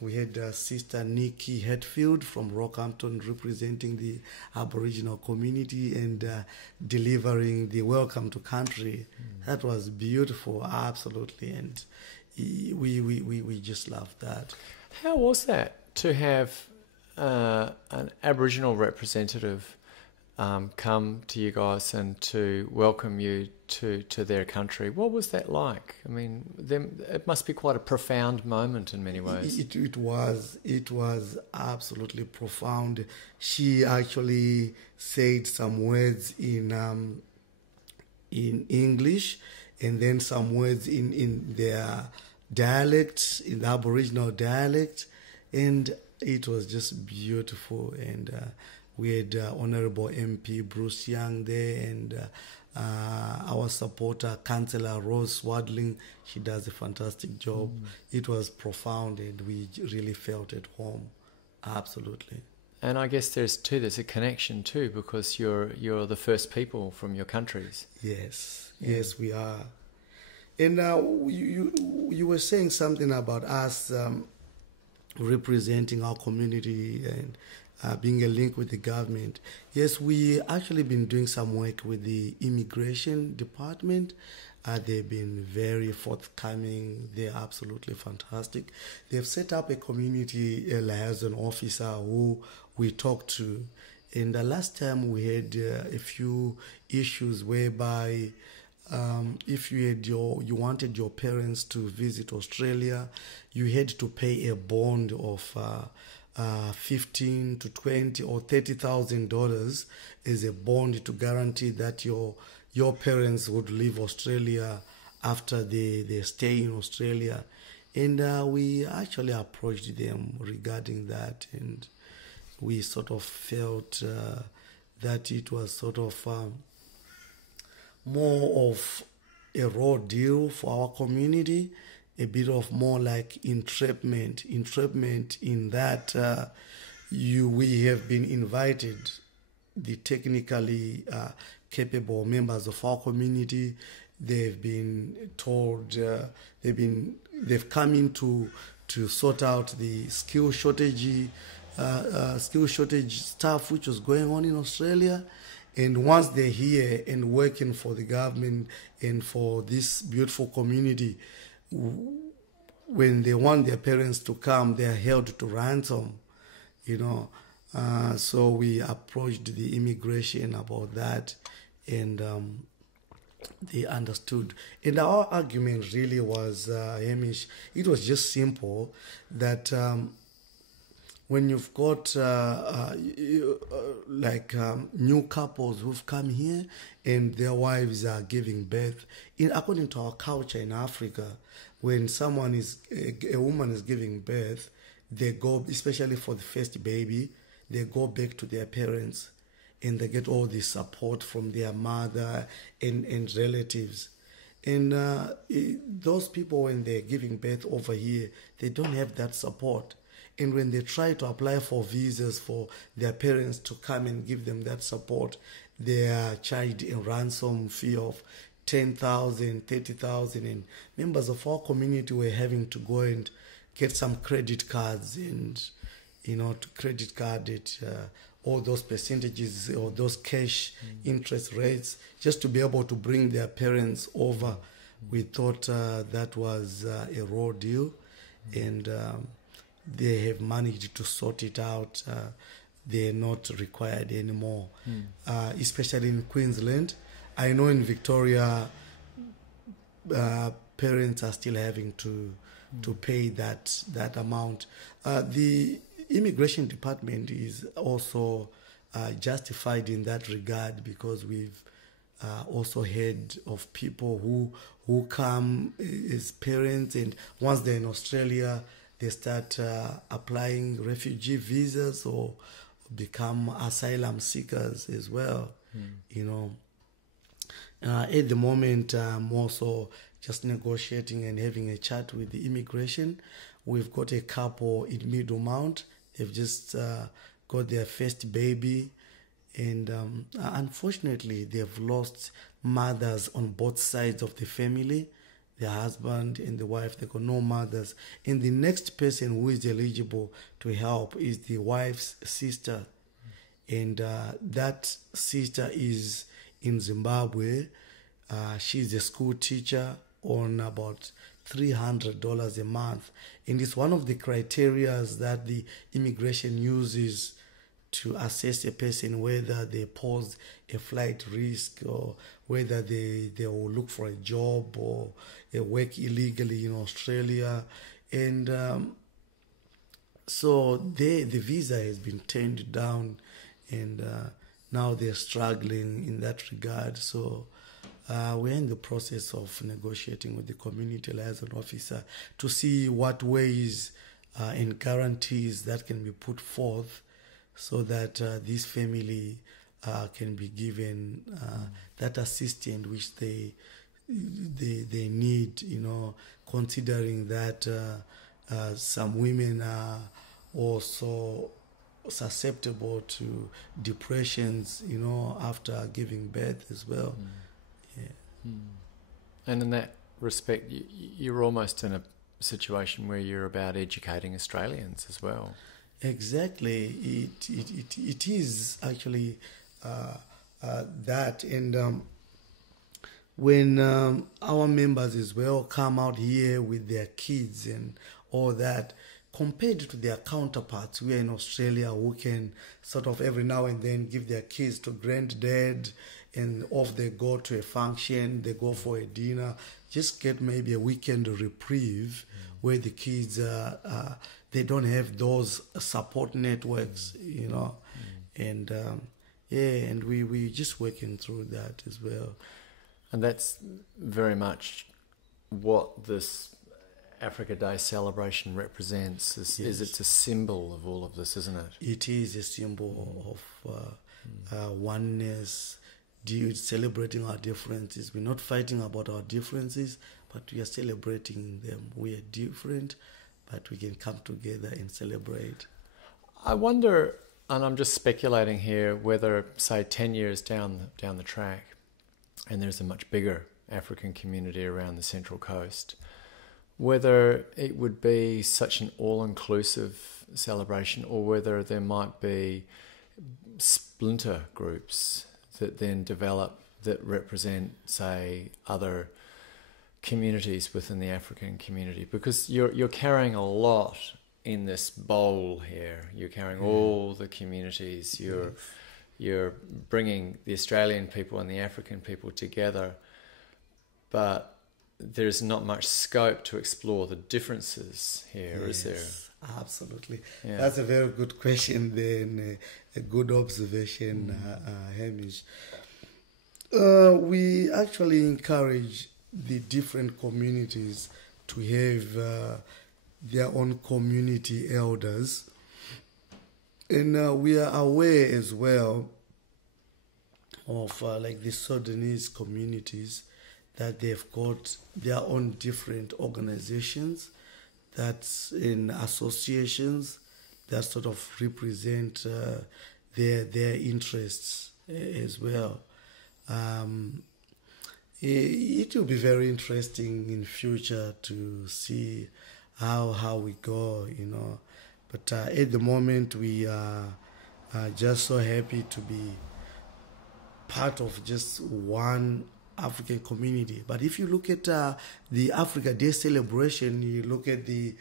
we had Sister Nikki Hetfield from Rockhampton representing the Aboriginal community and delivering the welcome to country. That was beautiful, absolutely, and we just love that. How was that to have an Aboriginal representative come to you guys and to welcome you to their country? What was that like? I mean, it must be quite a profound moment in many ways. It was absolutely profound. She actually said some words in English, and then some words in their dialect, in the Aboriginal dialect, and it was just beautiful. And we had Honorable MP Bruce Young there, and our supporter, Councillor Rose Swadling. She does a fantastic job. It was profound, and we really felt at home. Absolutely. And I guess there's a connection too, because you're the first people from your countries. Yes, yes, we are. And you were saying something about us representing our community and being a link with the government. Yes, we actually been doing some work with the immigration department. They've been very forthcoming. They're absolutely fantastic. They've set up a community liaison officer who we talked to. And the last time we had a few issues whereby if you wanted your parents to visit Australia, you had to pay a bond of $15 to $20 or $30,000 as a bond to guarantee that your parents would leave Australia after they stay in Australia. And we actually approached them regarding that, and we sort of felt that it was sort of more of a raw deal for our community, a bit of more like entrapment in that we have been invited, the technically capable members of our community. They've been told they've come in to sort out the skill shortage stuff which was going on in Australia. And once they're here and working for the government and for this beautiful community, when they want their parents to come, they are held to ransom, So we approached the immigration about that, and they understood. And our argument really was, Hamish, it was just simple that when you've got new couples who've come here and their wives are giving birth, according to our culture in Africa, when a woman is giving birth, they go, especially for the first baby, they go back to their parents and they get all the support from their mother and relatives. And those people, when they're giving birth over here, they don't have that support. And when they try to apply for visas for their parents to come and give them that support, they are charged a ransom fee of $10,000, $30,000. And members of our community were having to go and get some credit cards and, to credit card it, all those percentages or those cash interest rates, just to be able to bring their parents over. We thought that was a raw deal. And they have managed to sort it out. They're not required anymore, especially in Queensland. I know in Victoria, parents are still having to pay that amount. The immigration department is also justified in that regard, because we've also heard of people who come as parents, and once they're in Australia, they start applying refugee visas or become asylum seekers as well. At the moment, I'm also just negotiating and having a chat with the immigration. We've got a couple in Middlemount. They've just got their first baby, and unfortunately, they've lost mothers on both sides of the family. The husband and the wife, they got no mothers. And the next person who is eligible to help is the wife's sister. And that sister is in Zimbabwe. She's a school teacher on about $300 a month. And it's one of the criterias that the immigration uses to assess a person whether they pose a flight risk or whether they will look for a job or work illegally in Australia. And so the visa has been turned down, and now they're struggling in that regard. So we're in the process of negotiating with the community liaison officer to see what ways and guarantees that can be put forth so that this family can be given that assistance which they need, considering that some women are also susceptible to depressions, after giving birth as well. Yeah. And in that respect, you're almost in a situation where you're about educating Australians as well. Exactly. It is actually that. And when our members as well come out here with their kids and all that, compared to their counterparts who are in Australia, who can sort of every now and then give their kids to granddad, and off they go to a function, they go for a dinner, just get maybe a weekend reprieve where the kids, they don't have those support networks, and and we just working through that as well. And that's very much what this Africa Day celebration represents. Is it's a symbol of all of this, isn't it? It is a symbol of oneness, celebrating our differences. We're not fighting about our differences, but we are celebrating them. We are different, but we can come together and celebrate. I wonder, and I'm just speculating here, whether, say, 10 years down the track, and there's a much bigger African community around the Central Coast, whether it would be such an all-inclusive celebration, or whether there might be splinter groups that then develop that represent, say, other communities within the African community. Because you're carrying a lot in this bowl here. You're carrying all the communities. You're bringing the Australian people and the African people together, but there's not much scope to explore the differences here, is there? Absolutely. Yeah. That's a very good question then, a good observation, Hamish. We actually encourage the different communities to have their own community elders. And we are aware as well of like the Sudanese communities, that they've got their own different organizations, that's in associations that sort of represent their interests as well. It will be very interesting in future to see how we go, But at the moment, we are just so happy to be part of just one African community. But if you look at the Africa Day celebration, you look at the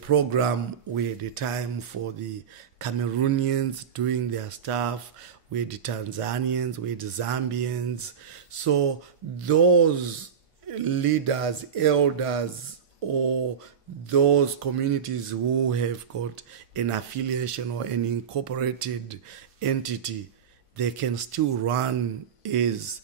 program, we had the time for the Cameroonians doing their stuff, we had the Tanzanians, we had the Zambians. So those leaders, elders, or those communities who have got an affiliation or an incorporated entity, they can still run as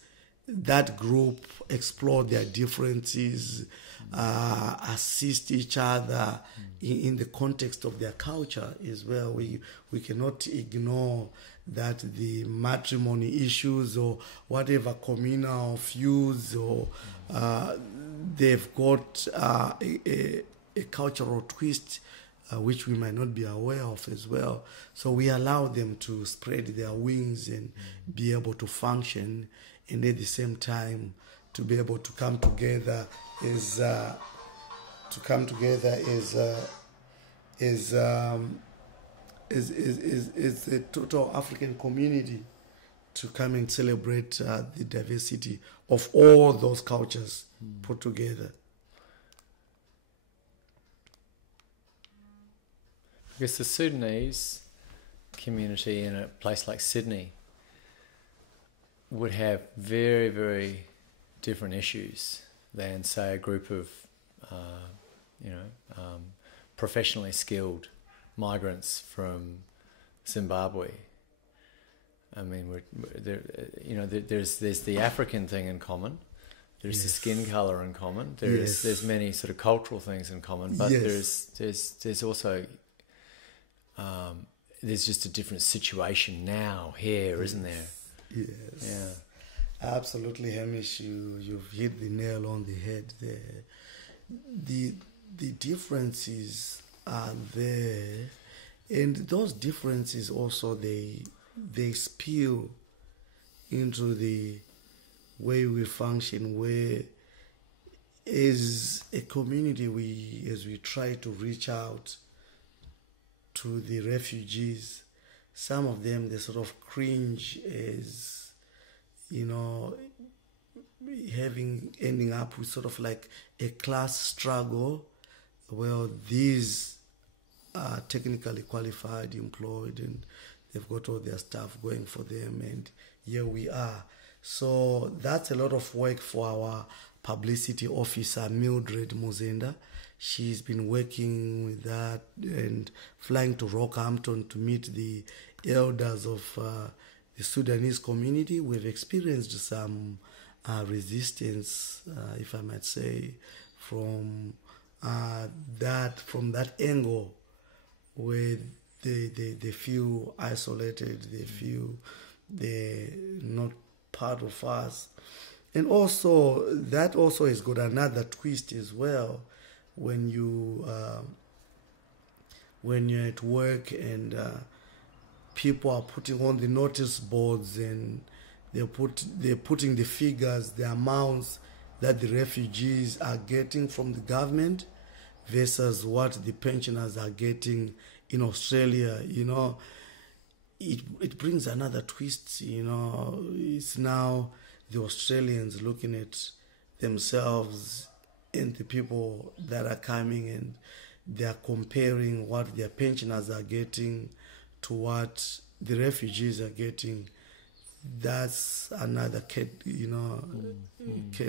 that group, explore their differences, assist each other in the context of their culture as well. We cannot ignore that the matrimony issues or whatever communal feuds, or they've got a cultural twist which we might not be aware of as well. So we allow them to spread their wings and be able to function, and at the same time to be able to come together as a total African community. to come and celebrate the diversity of all those cultures put together. Because the Sudanese community in a place like Sydney would have very, very different issues than, say, a group of, professionally skilled migrants from Zimbabwe. I mean, there's the African thing in common. There's the skin color in common. There's many sort of cultural things in common, but there's also there's just a different situation now here, isn't there? Yes. Yeah. Absolutely, Hamish. You've hit the nail on the head there. The differences are there, and those differences also they spill into the way we function, where as a community as we try to reach out to the refugees, some of them they sort of cringe as, ending up with sort of like a class struggle. Well, these are technically qualified, employed, and they've got all their stuff going for them, and here we are. So that's a lot of work for our publicity officer, Mildred Muzenda. She's been working with that and flying to Rockhampton to meet the elders of the Sudanese community. We've experienced some resistance, if I might say, from that angle, where they feel isolated, they feel they're not part of us. And also, that also has got another twist as well. When you're at work and people are putting on the notice boards and they're putting the figures, the amounts that the refugees are getting from the government versus what the pensioners are getting in Australia, it brings another twist, It's now the Australians looking at themselves and the people that are coming, and they're comparing what their pensioners are getting to what the refugees are getting. That's another can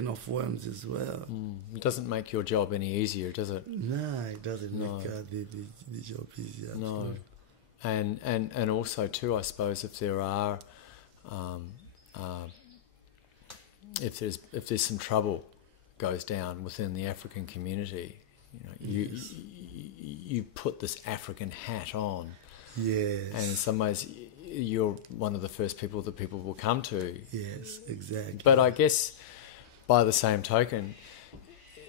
of worms as well. It doesn't make your job any easier, does it? No, it doesn't make the job easier. No. And also too, I suppose, if there are if there's some trouble goes down within the African community, you put this African hat on. Yes. And in some ways, you're one of the first people that people will come to. Yes, exactly. But I guess by the same token,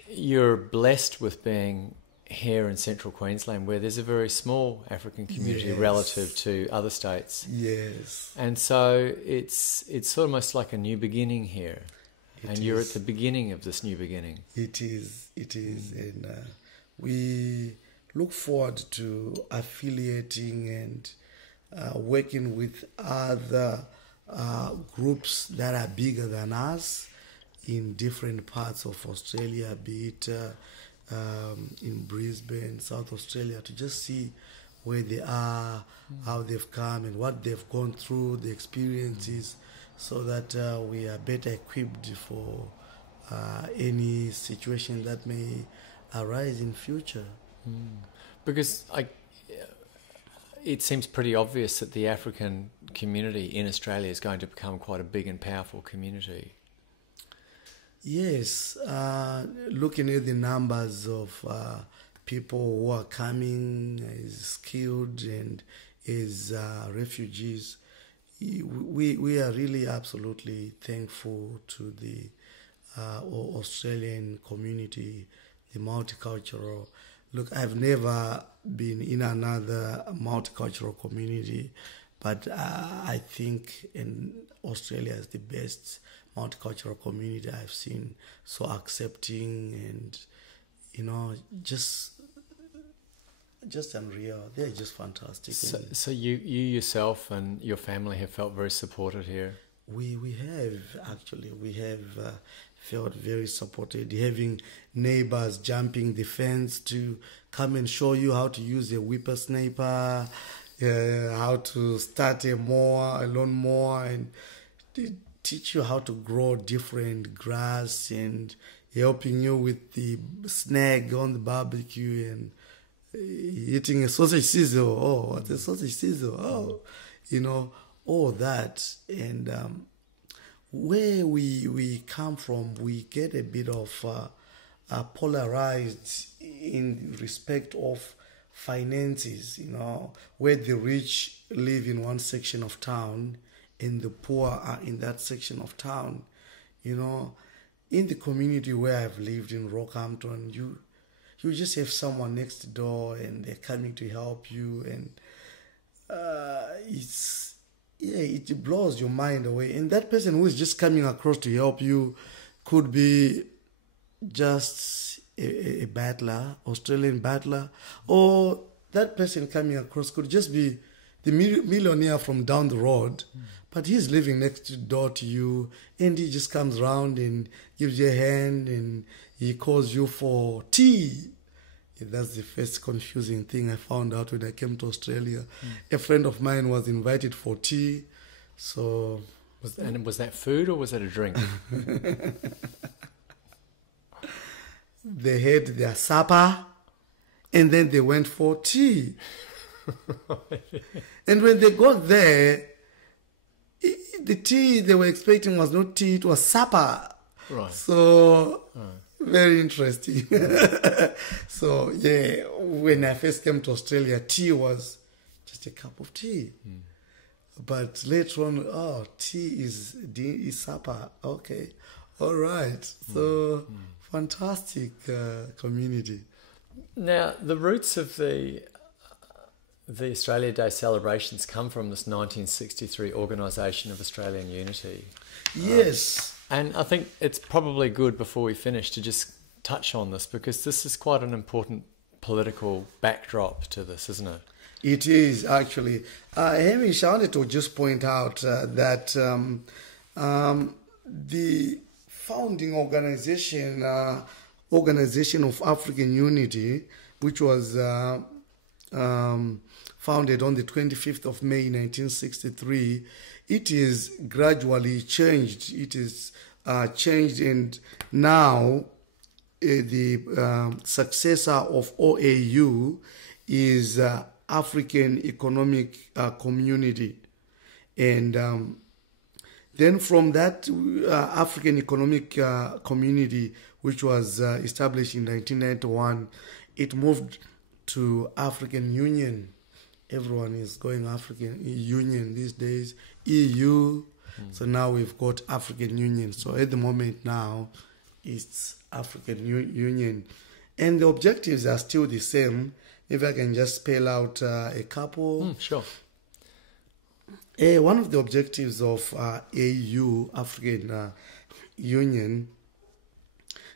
you're blessed with being here in central Queensland, where there's a very small African community relative to other states. Yes. And so it's almost like a new beginning here. You're at the beginning of this new beginning. It is. And we look forward to affiliating and working with other groups that are bigger than us in different parts of Australia, be it in Brisbane, South Australia, to just see where they are, how they've come and what they've gone through, the experiences, so that we are better equipped for any situation that may arise in future. Because it seems pretty obvious that the African community in Australia is going to become quite a big and powerful community. Yes, looking at the numbers of people who are coming as skilled and as refugees, we are really absolutely thankful to the Australian community, the multicultural. Look, I've never been in another multicultural community, but I think Australia is the best multicultural community I've seen. So accepting and, just unreal. They're just fantastic. So you yourself and your family have felt very supported here? We have actually felt very supported, having neighbors jumping the fence to come and show you how to use a whippersnapper, how to start a lawnmower, and teach you how to grow different grass, and helping you with the snag on the barbecue, and eating a sausage sizzle. Oh, what's a sausage sizzle? Oh, all that. And where we come from, we get a bit of polarized in respect of finances, where the rich live in one section of town and the poor are in that section of town. In the community where I've lived in Rockhampton, you just have someone next door and they're coming to help you, and it blows your mind away. And that person who is just coming across to help you could be just a battler, Australian battler, or that person coming across could just be the millionaire from down the road, but he's living next door to you, and he just comes around and gives you a hand, and he calls you for tea. That's the first confusing thing I found out when I came to Australia. A friend of mine was invited for tea. So, was that food or was that a drink? They had their supper and then they went for tea. And when they got there, the tea they were expecting was not tea, it was supper. Right. So, very interesting. So, when I first came to Australia, tea was just a cup of tea. But later on, tea is supper. Okay. All right. So, fantastic community. Now, the roots of the Australia Day celebrations come from this 1963 Organisation of Australian Unity. Yes. And I think it's probably good before we finish to just touch on this, because this is quite an important political backdrop to this, isn't it? It is, actually. Hamish, I wanted to just point out that the founding organization of African Unity, which was founded on the 25th of May 1963, it is gradually changed. It is changed, and now the successor of OAU is African Economic Community. And then from that African Economic Community, which was established in 1991, it moved to African Union. Everyone is going African Union these days, EU. So now we've got African Union. So at the moment now, it's African Union. And the objectives are still the same. If I can just spell out a couple. Sure. One of the objectives of AU, African Union,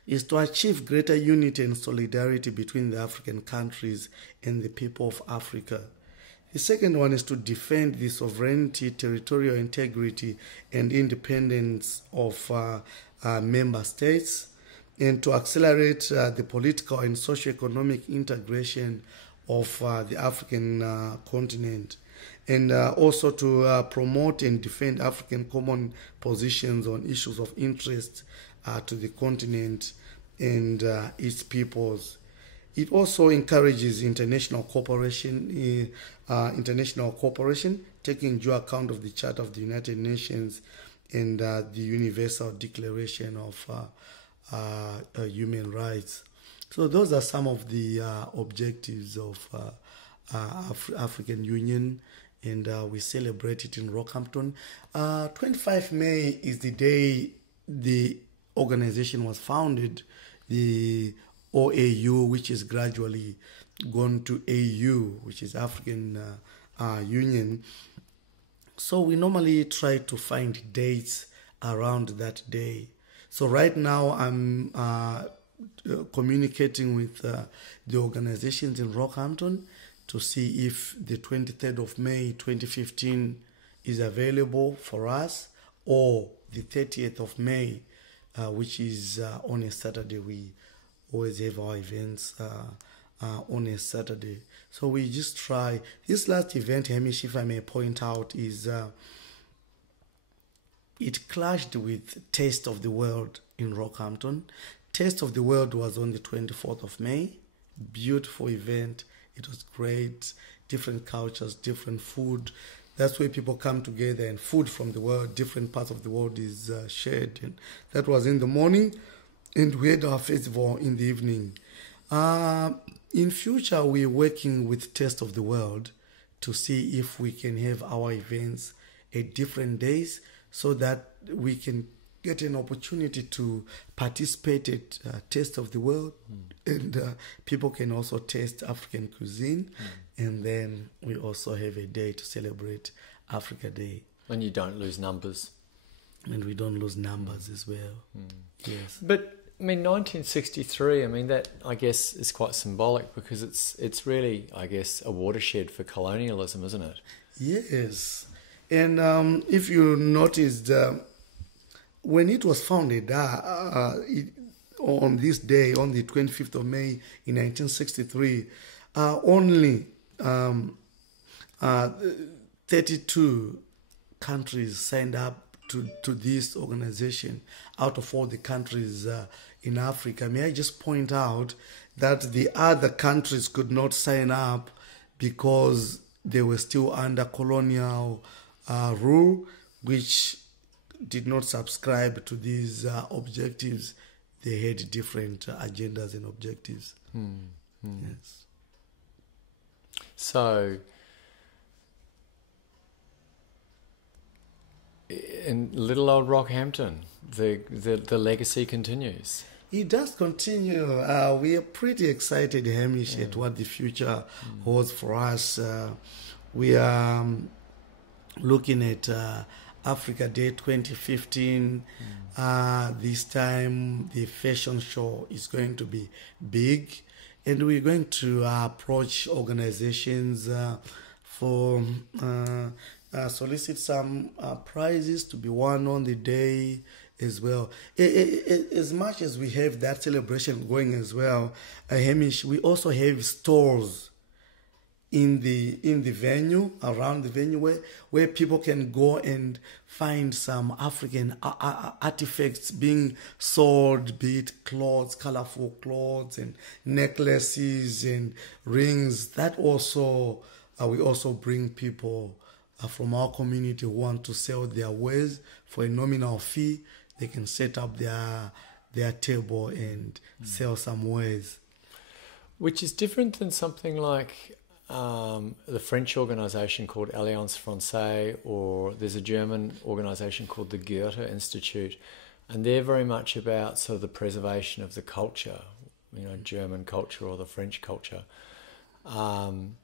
is to achieve greater unity and solidarity between the African countries and the people of Africa. The second one is to defend the sovereignty, territorial integrity, and independence of member states, and to accelerate the political and socio-economic integration of the African continent, and also to promote and defend African common positions on issues of interest to the continent and its peoples. It also encourages international cooperation, taking due account of the Charter of the United Nations and the Universal Declaration of Human Rights. So those are some of the objectives of African Union, and we celebrate it in Rockhampton. 25 May is the day the organization was founded, the OAU, which is gradually gone to AU, which is African Union. So we normally try to find dates around that day. So right now I'm communicating with the organizations in Rockhampton to see if the 23rd of May 2015 is available for us, or the 30th of May, which is on a Saturday. We always have our events on a Saturday. So we just try. This last event, Hamish, if I may point out, is it clashed with Taste of the World in Rockhampton. Taste of the World was on the 24th of May. Beautiful event. It was great. Different cultures, different food. That's where people come together, and food from the world, different parts of the world is shared. And that was in the morning, and we had our festival in the evening. In future, we're working with Taste of the World to see if we can have our events at different days so that we can get an opportunity to participate at Taste of the World, and people can also taste African cuisine, and then we also have a day to celebrate Africa Day. And you don't lose numbers. And we don't lose numbers as well. Yes. But I mean, 1963, I mean, that I guess is quite symbolic because it's really, I guess, a watershed for colonialism, isn't it? Yes. And if you noticed, when it was founded on this day, on the 25th of May in 1963, only 32 countries signed up to this organization out of all the countries in Africa. May I just point out that the other countries could not sign up because they were still under colonial rule, which did not subscribe to these objectives. They had different agendas and objectives. Yes. So, in little old Rockhampton, the legacy continues. It does continue. We are pretty excited, Hamish, at what the future holds for us. We are looking at Africa Day 2015. This time the fashion show is going to be big, and we're going to approach organizations for solicit some prizes to be won on the day as well. As much as we have that celebration going as well, Hamish, we also have stores in the venue, around the venue, where people can go and find some African artifacts being sold, be it clothes, colorful clothes and necklaces and rings. That also, we also bring people from our community who want to sell their wares for a nominal fee. They can set up their table and sell some wares. Which is different than something like the French organisation called Alliance Francaise, or there's a German organisation called the Goethe Institute, and they're very much about sort of the preservation of the culture, German culture or the French culture. And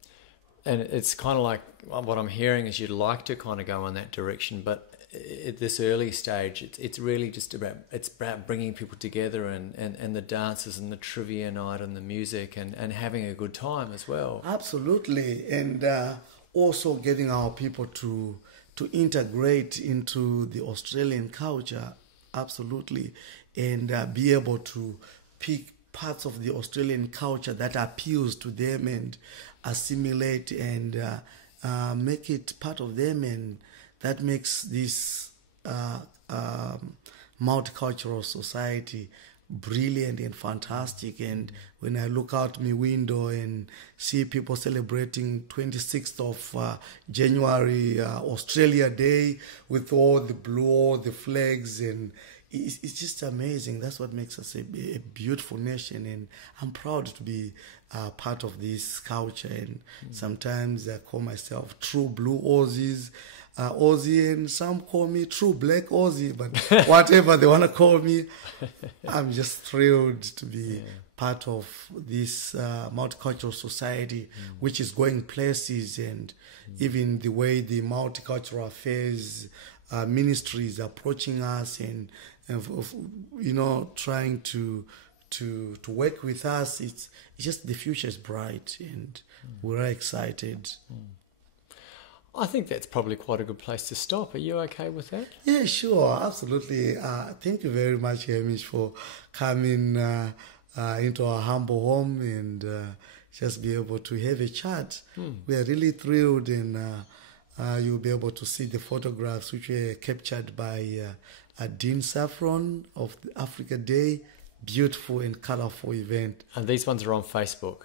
it's kind of like what I'm hearing is you'd like to kind of go in that direction, but at this early stage, it's really just about bringing people together and the dances and the trivia night and the music and having a good time as well. Absolutely, and also getting our people to integrate into the Australian culture. Absolutely, and be able to pick parts of the Australian culture that appeals to them and assimilate and make it part of them, and that makes this multicultural society brilliant and fantastic. And when I look out my window and see people celebrating 26th of January, Australia Day, with all the blue, all the flags, and it's just amazing. That's what makes us a beautiful nation, and I'm proud to be part of this culture. And sometimes I call myself true blue Aussie, and some call me true black Aussie, but whatever they want to call me, I'm just thrilled to be part of this multicultural society, which is going places, and even the way the multicultural affairs ministry is approaching us and trying to work with us. It's just the future is bright, and we're excited. I think that's probably quite a good place to stop. Are you okay with that? Yeah, sure, absolutely. Thank you very much, Hamish, for coming into our humble home and just be able to have a chat. We are really thrilled, and you'll be able to see the photographs which were captured by Dean Saffron of the Africa Day. Beautiful and colorful event. And these ones are on Facebook.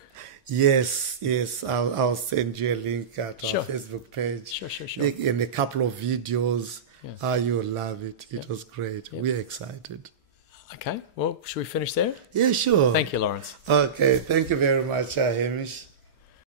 Yes. I'll send you a link to Sure. our Facebook page. Sure. And a couple of videos. Yes. You'll love it. It was great. Yep. We're excited. Okay, well, should we finish there? Yeah, sure. Thank you, Lawrence. Okay, thank you very much, Hamish.